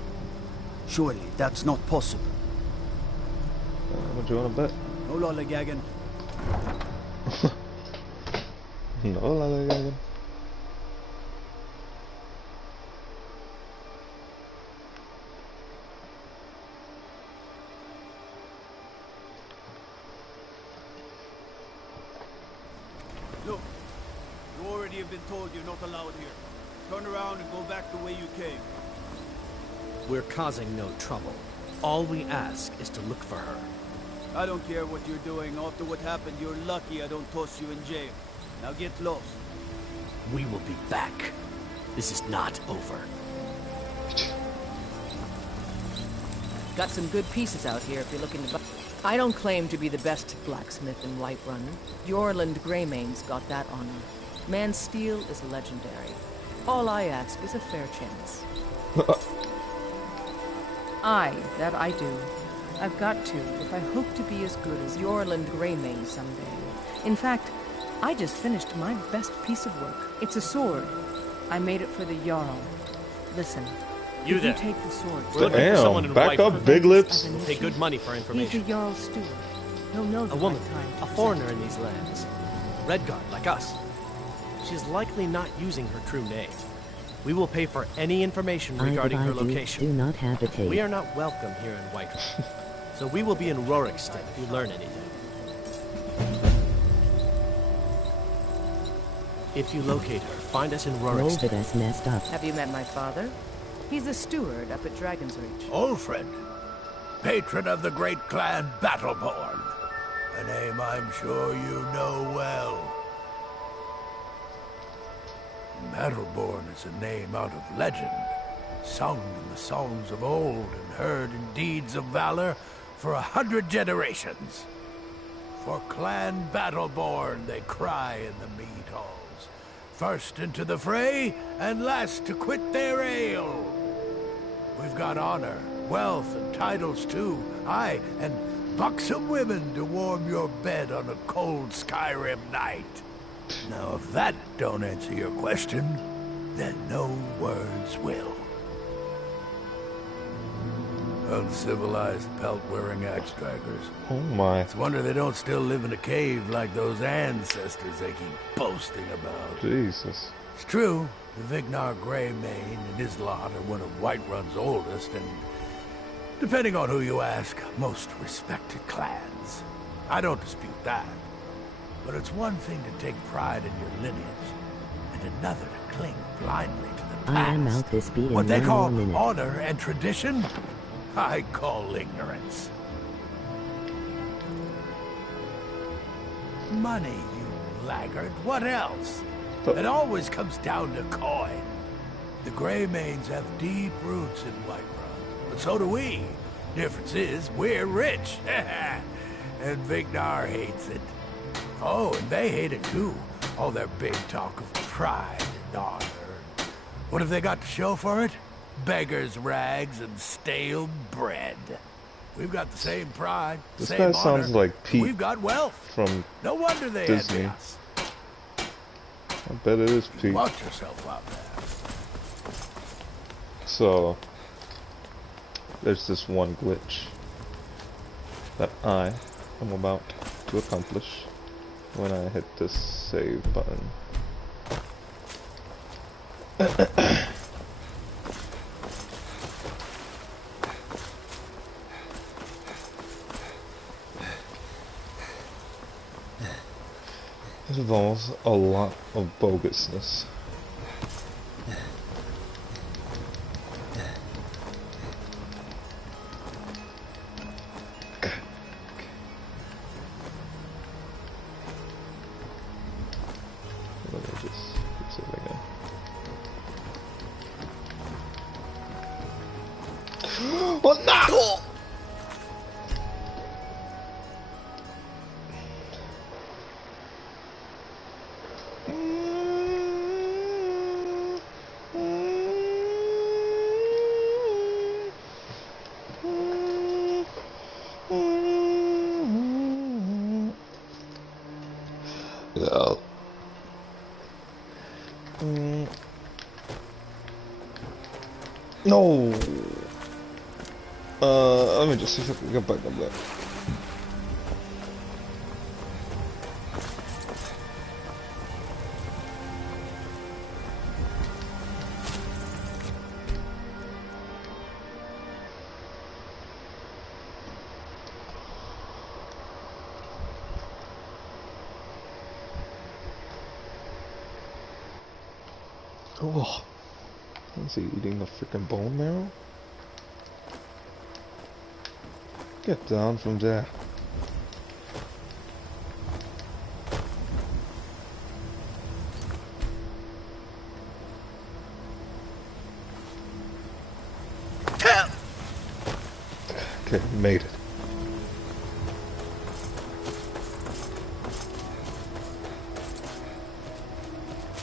surely that's not possible. What do you want to bet? No lollygagging. No lollygagging. Look, you already have been told you're not allowed here. Turn around and go back the way you came. We're causing no trouble. All we ask is to look for her. I don't care what you're doing. After what happened, you're lucky I don't toss you in jail. Now get lost. We will be back. This is not over. Got some good pieces out here if you're looking to buy. I don't claim to be the best blacksmith in Whiterun. Yorland Greymane's got that honor. Man's steel is legendary. All I ask is a fair chance. Aye, that I do. I've got to, if I hope to be as good as Yorland Greymane someday. In fact, I just finished my best piece of work. It's a sword. I made it for the Jarl. Listen, You if there. you take the sword... We're looking for someone in back Whiterun. up, Big Lips. We'll pay good money for He's information. the Jarl's steward. He'll know the A woman, right time to a foreigner in these lands. Redguard, like us. She's likely not using her true name. We will pay for any information regarding her location. Do not habitate. We are not welcome here in Whiterun. So we will be in Rorikstead if you learn anything. If you locate her, find us in Rorikstead. Rovidus messed up. Have you met my father? He's the steward up at Dragon's Reach. Ulfred, patron of the great clan Battleborn. A name I'm sure you know well. Battleborn is a name out of legend, sung in the songs of old and heard in deeds of valor for 100 generations. For Clan Battleborn they cry in the mead halls, first into the fray and last to quit their ale. We've got honor, wealth, and titles too, aye, and buxom women to warm your bed on a cold Skyrim night. Now, if that don't answer your question, then no words will. Uncivilized pelt-wearing axe-draggers. Oh my. It's a wonder they don't still live in a cave like those ancestors they keep boasting about. Jesus. It's true, the Vignar Greymane and his lot are one of Whiterun's oldest and, depending on who you ask, most respected clans. I don't dispute that. But it's one thing to take pride in your lineage, and another to cling blindly to the past. I am out this beat in What they 9 call more minutes. honor and tradition, I call ignorance. Money, you laggard. What else? It always comes down to coin. The Greymanes have deep roots in Whiterun, but so do we. Difference is, we're rich. And Vignar hates it. Oh, and they hate it too. All their big talk of pride and honor. What have they got to show for it? Beggars' rags and stale bread. We've got the same pride, This same guy honor. sounds like Pete We've got wealth. from No wonder they Disney. envy us. I bet it is Pete. Watch yourself out there. So, there's this one glitch that I am about to accomplish when I hit this save button. It involves a lot of bogusness. Let me just fix it again. Oh no! Yeah. No. Let me just see if I can get back up there. Oh, is he eating the freaking bone marrow? Get down from there. Okay, made it.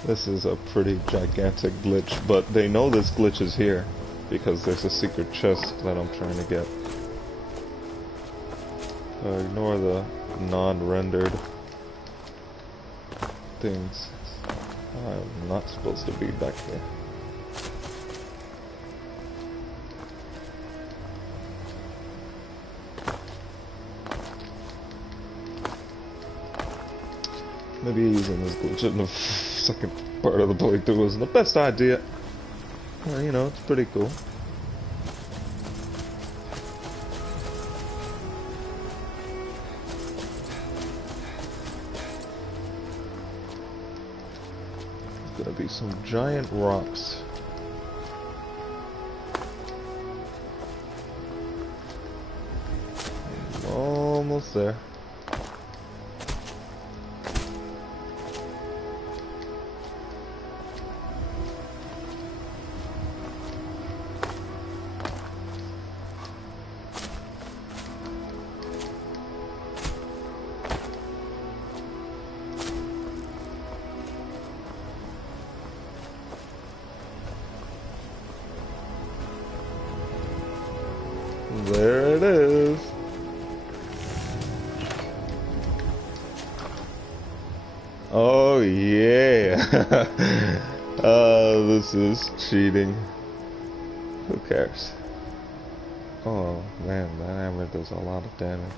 This is a pretty gigantic glitch, but they know this glitch is here because there's a secret chest that I'm trying to get. So ignore the non-rendered things. I'm not supposed to be back here. Maybe using this glitch in the second part of the playthrough wasn't the best idea. Well, you know, it's pretty cool. There's gonna be some giant rocks. I'm almost there. There it is. Oh yeah. This is cheating. Who cares? Oh man, that hammer does a lot of damage.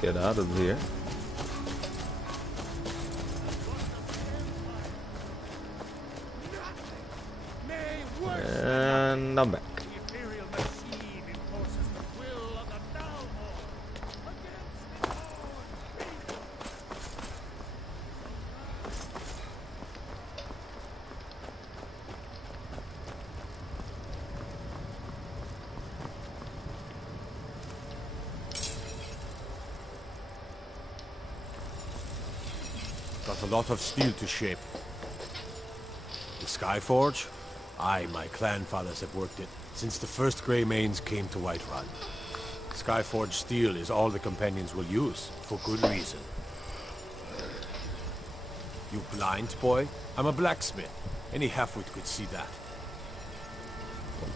get out of here. And I'm back. Got a lot of steel to shape. The Skyforge? I, my clan fathers have worked it since the first Grey Manes came to Whiterun. Skyforge steel is all the companions will use, for good reason. You blind, boy? I'm a blacksmith. Any halfwit could see that.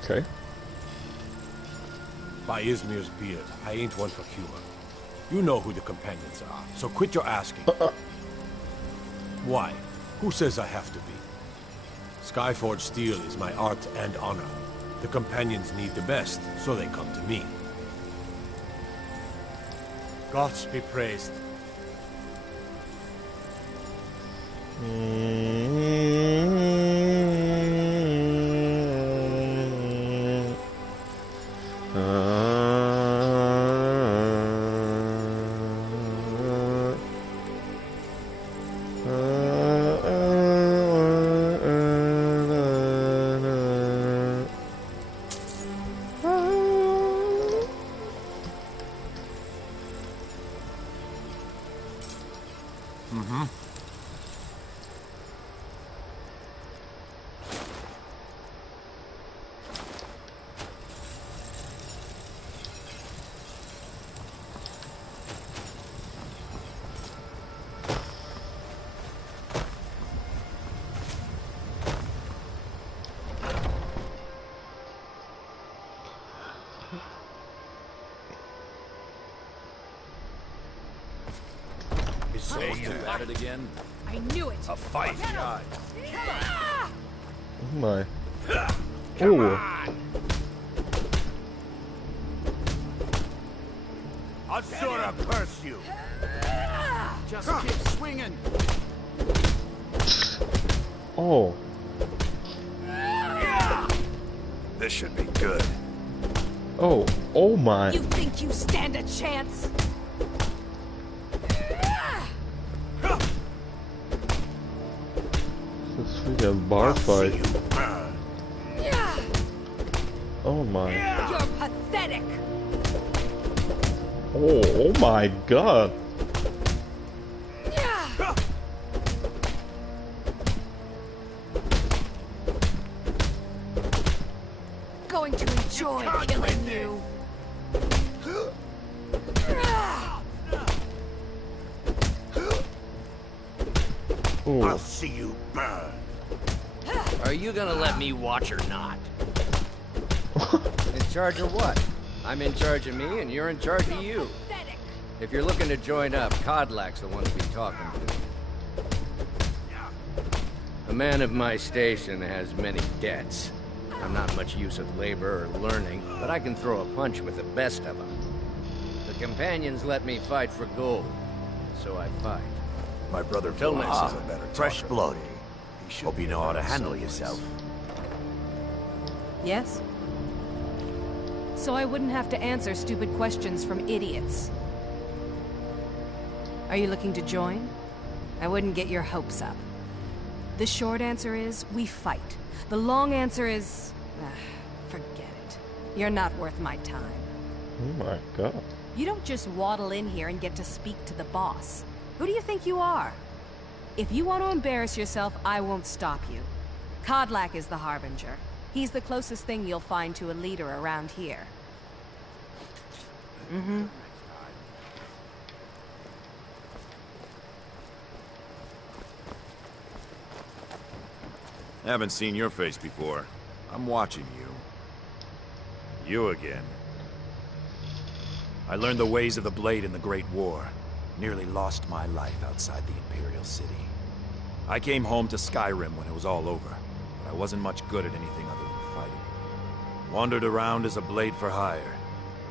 Okay. By Izmir's beard, I ain't one for humor. You know who the companions are, so quit your asking. Why? Who says I have to be? Skyforge steel is my art and honor. The companions need the best, so they come to me. Gods be praised. So you at it again? I knew it. A fight. Ah! Oh my. Come Ooh. on. I'll sort of curse you. Just keep swinging. Oh. This should be good. Oh. Oh my. You think you stand a chance? This is freaking bar fight. Oh my. You're pathetic. Oh my god. Going to enjoy killing you. Ooh. I'll see you burn. Are you gonna let me watch or not? In charge of what? I'm in charge of me, and you're in charge of you. If you're looking to join up, Codlack's the one to be talking to. A man of my station has many debts. I'm not much use at labor or learning, but I can throw a punch with the best of them. The companions let me fight for gold, so I fight. My brother Till next Vlad is a time. better Fresh talker. blood. He should Hope be you know how to better handle someplace. yourself. Yes? So I wouldn't have to answer stupid questions from idiots. Are you looking to join? I wouldn't get your hopes up. The short answer is, we fight. The long answer is, forget it. You're not worth my time. Oh my god. You don't just waddle in here and get to speak to the boss. Who do you think you are? If you want to embarrass yourself, I won't stop you. Codlack is the Harbinger. He's the closest thing you'll find to a leader around here. Mm-hmm. Haven't seen your face before. I'm watching you. You again. I learned the ways of the blade in the Great War. Nearly lost my life outside the Imperial City. I came home to Skyrim when it was all over, but I wasn't much good at anything other than fighting. Wandered around as a blade for hire.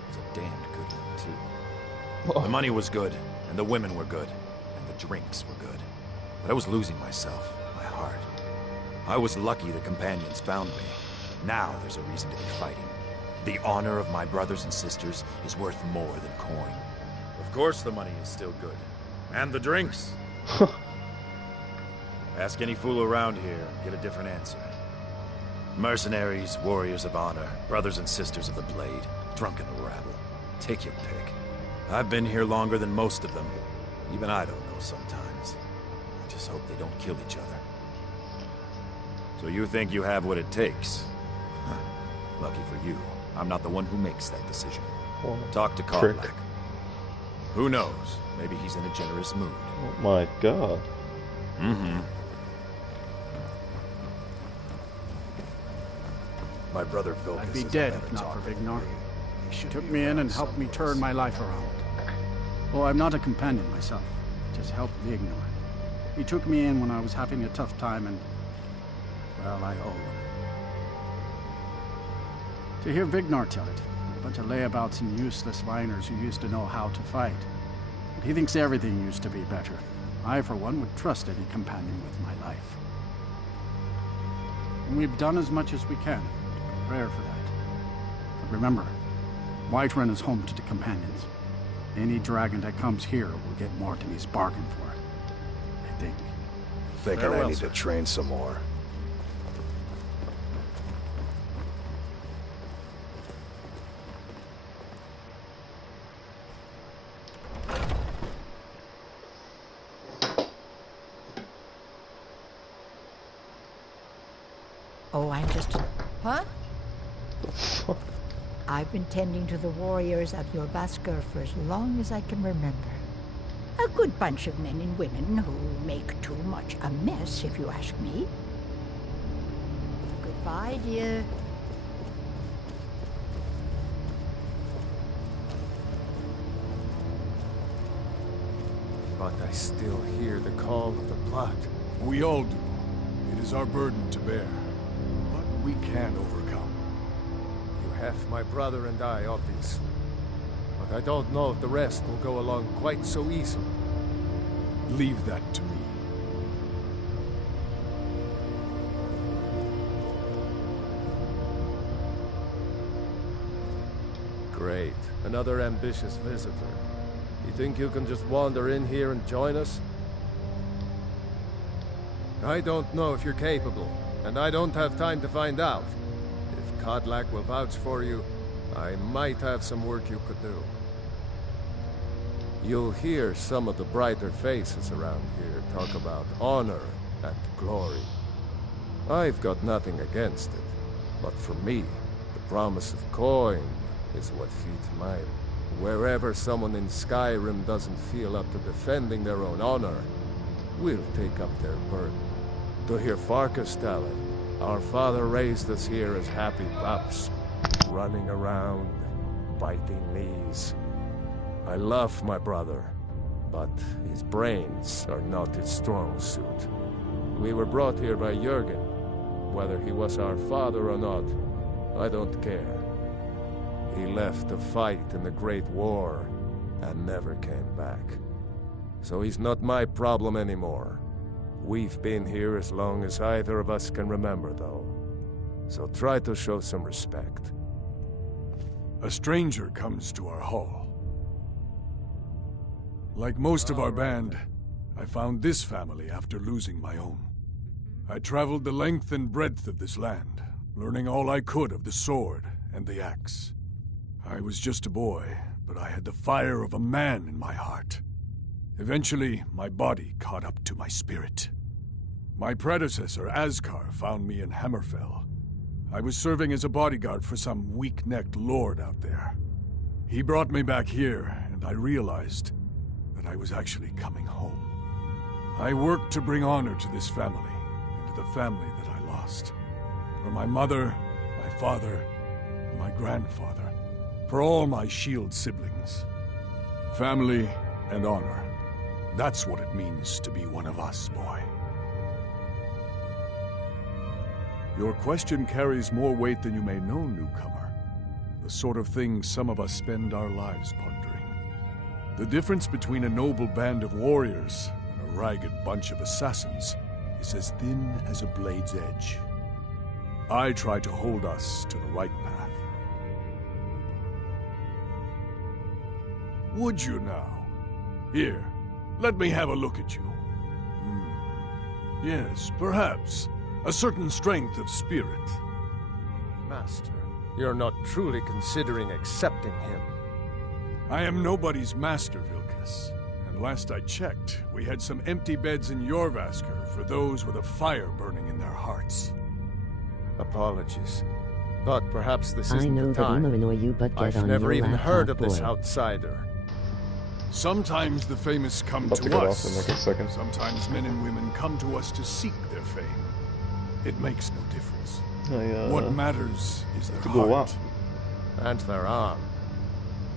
Was a damned good one, too. The money was good, and the women were good, and the drinks were good. But I was losing myself, my heart. I was lucky the companions found me. Now there's a reason to be fighting. The honor of my brothers and sisters is worth more than coin. Of course the money is still good. And the drinks. Ask any fool around here, get a different answer. Mercenaries, warriors of honor, brothers and sisters of the blade, drunken rabble. Take your pick. I've been here longer than most of them. Even I don't know sometimes. I just hope they don't kill each other. So you think you have what it takes? Huh. Lucky for you, I'm not the one who makes that decision. Talk to Karlak. Who knows? Maybe he's in a generous mood. Oh my god. Mm-hmm. My brother Vilkas I'd be dead if not for Vignar. He took me in and helped me turn my life around. Oh, I'm not a companion myself. Just helped Vignar. He took me in when I was having a tough time and... well, I owe him. To hear Vignar tell it, a bunch of layabouts and useless whiners who used to know how to fight. But he thinks everything used to be better. I, for one, would trust any companion with my life. And we've done as much as we can. Prepare for that. But remember, Whiterun is home to the companions. Any dragon that comes here will get more than he's bargained for. I think. Thinking I need to train some more. Oh, I'm just... Huh? I've been tending to the warriors of your Vaskr for as long as I can remember. A good bunch of men and women who make too much a mess, if you ask me. Goodbye, dear. But I still hear the call of the blood. We all do. It is our burden to bear. But we can overcome. You have my brother and I, obviously. But I don't know if the rest will go along quite so easily. Leave that to me. Great. Another ambitious visitor. You think you can just wander in here and join us? I don't know if you're capable, and I don't have time to find out. If Kodlak will vouch for you, I might have some work you could do. You'll hear some of the brighter faces around here talk about honor and glory. I've got nothing against it, but for me, the promise of coin is what feeds mine. Wherever someone in Skyrim doesn't feel up to defending their own honor, we'll take up their burden. To hear Farkas tell it, our father raised us here as happy pups, running around, biting knees. I love my brother, but his brains are not his strong suit. We were brought here by Jürgen. Whether he was our father or not, I don't care. He left to fight in the Great War and never came back. So he's not my problem anymore. We've been here as long as either of us can remember, though. So try to show some respect. A stranger comes to our hall. Like most of our band, I found this family after losing my own. I traveled the length and breadth of this land, learning all I could of the sword and the axe. I was just a boy, but I had the fire of a man in my heart. Eventually, my body caught up to my spirit. My predecessor, Askar, found me in Hammerfell. I was serving as a bodyguard for some weak-necked lord out there. He brought me back here, and I realized that I was actually coming home. I worked to bring honor to this family, and to the family that I lost. For my mother, my father, and my grandfather. For all my shield siblings. Family and honor. That's what it means to be one of us, boy. Your question carries more weight than you may know, newcomer. The sort of thing some of us spend our lives pondering. The difference between a noble band of warriors and a ragged bunch of assassins is as thin as a blade's edge. I try to hold us to the right path. Would you now? Here, let me have a look at you. Yes, perhaps. A certain strength of spirit. Master, you're not truly considering accepting him. I am nobody's master, Vilkas. And last I checked, we had some empty beds in Jorvaskr for those with a fire burning in their hearts. Apologies. But perhaps this I isn't know the that time. I'll annoy you, but get I've on never your even laptop, heard of this boy. outsider. Sometimes the famous come About to to get us. off in like a second. Sometimes men and women come to us to seek their fame. It makes no difference. What matters is their heart. And their arm.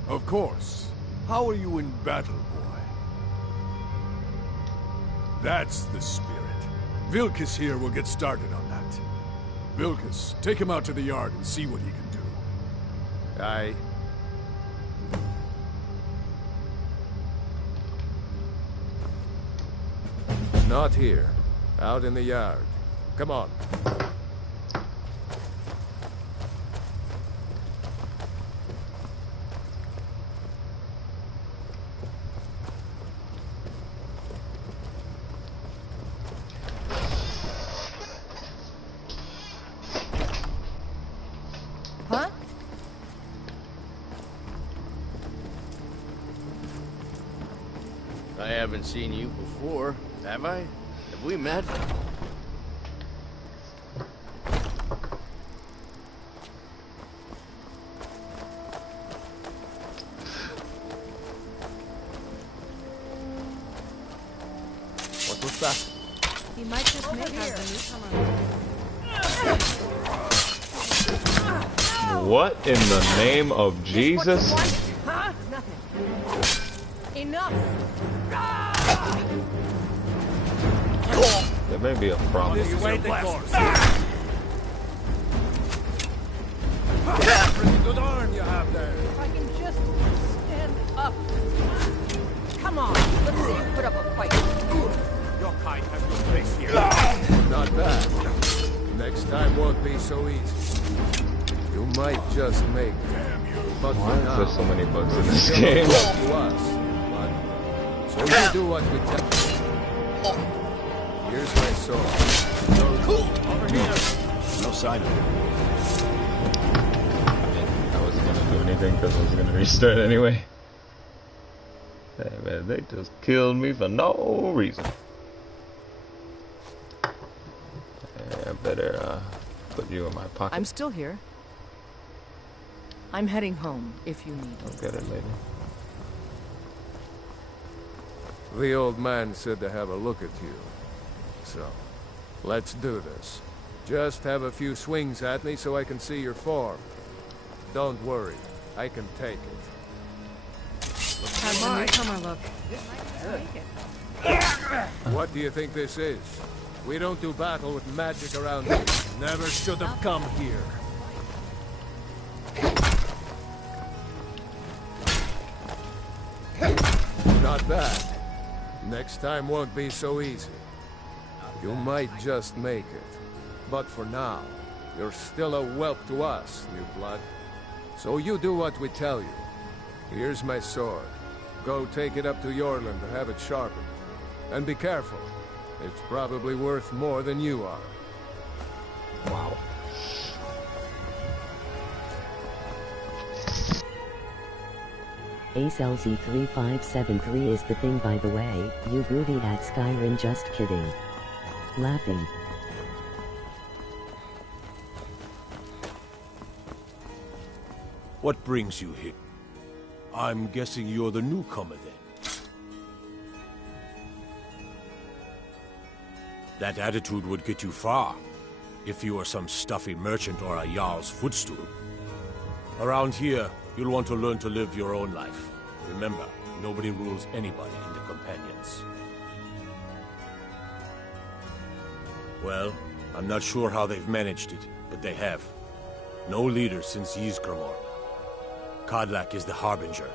Of course. How are you in battle, boy? That's the spirit. Vilkas here will get started on that. Vilkas, take him out to the yard and see what he can do. Aye. Not here. Out in the yard. Come on. Huh? I haven't seen you before, have I? Have we met? What was that? He might just make us the newcomer. What in the name of Jesus? Huh? Nothing. Enough! There may be a problem. What are you waiting for? Pretty good arm you have there. If I can just stand up. Come on, let's see you put up a fight. Your kind have no place here. Not bad. Next time won't be so easy. You might just make it. But Why for is now, there so many bugs in you're this still game? up to us. But, so you do what we tell you. Here's my sword. Over here. No sign of it. I wasn't gonna do anything because I was gonna restart anyway. Hey man, they just killed me for no reason. Hey, I better put you in my pocket. I'm still here. I'm heading home, if you need me. I'll get it later. The old man said to have a look at you. So, let's do this. Just have a few swings at me so I can see your form. Don't worry, I can take it. How's the newcomer look? What do you think this is? We don't do battle with magic around here. Never should have come here. Not bad. Next time won't be so easy. You might just make it. But for now, you're still a whelp to us, new blood. So you do what we tell you. Here's my sword. Go take it up to Yorland to have it sharpened. And be careful. It's probably worth more than you are. Wow. ACELZ3573 is the thing, by the way. You boobied at Skyrim, just kidding. Laughing. What brings you here? I'm guessing you're the newcomer then. That attitude would get you far, if you were some stuffy merchant or a Jarl's footstool. Around here, you'll want to learn to live your own life. Remember, nobody rules anybody in the Companions. Well, I'm not sure how they've managed it, but they have. No leader since Ysgramor. Kodlak is the Harbinger.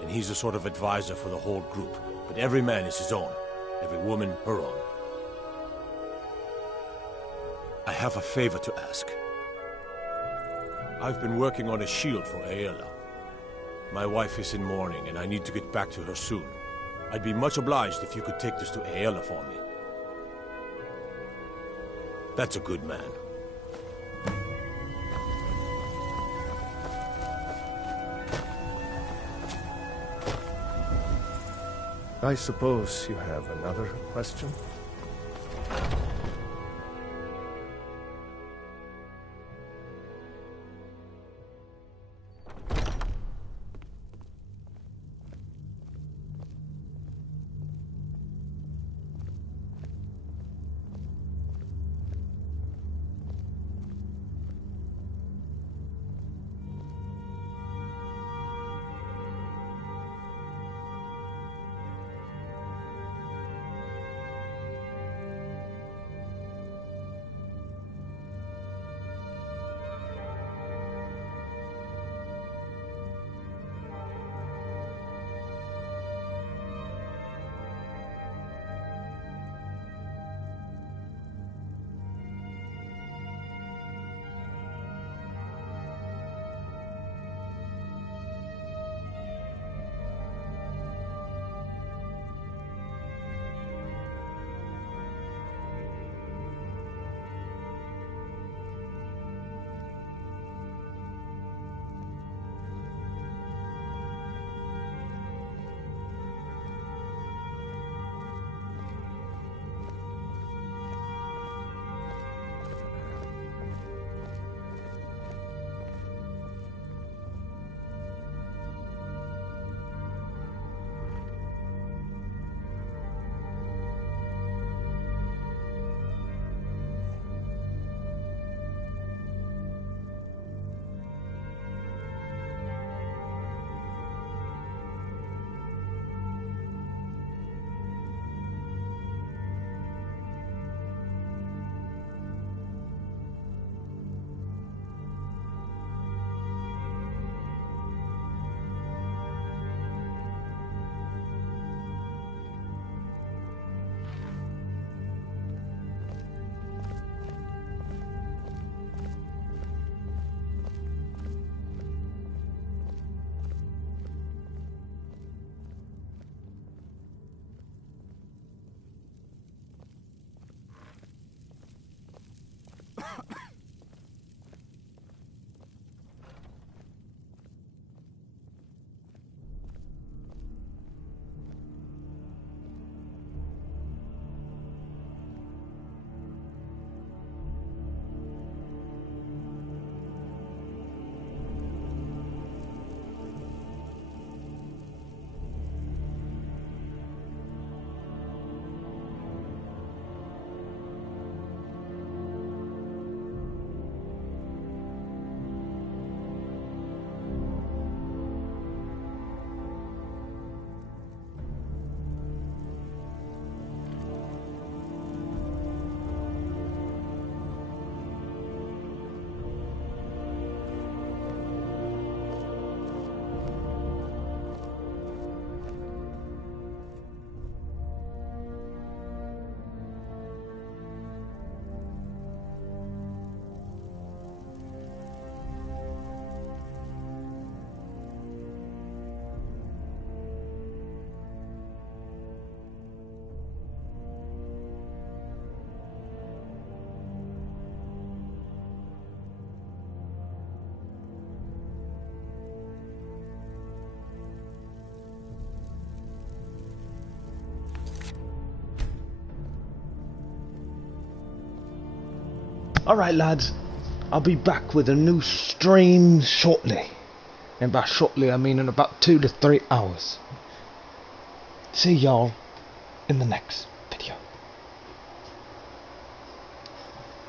and he's a sort of advisor for the whole group. But every man is his own, every woman her own. I have a favor to ask. I've been working on a shield for Aela. My wife is in mourning, and I need to get back to her soon. I'd be much obliged if you could take this to Aela for me. That's a good man. I suppose you have another question? Alright lads, I'll be back with a new stream shortly. And by shortly I mean in about 2 to 3 hours. See y'all in the next.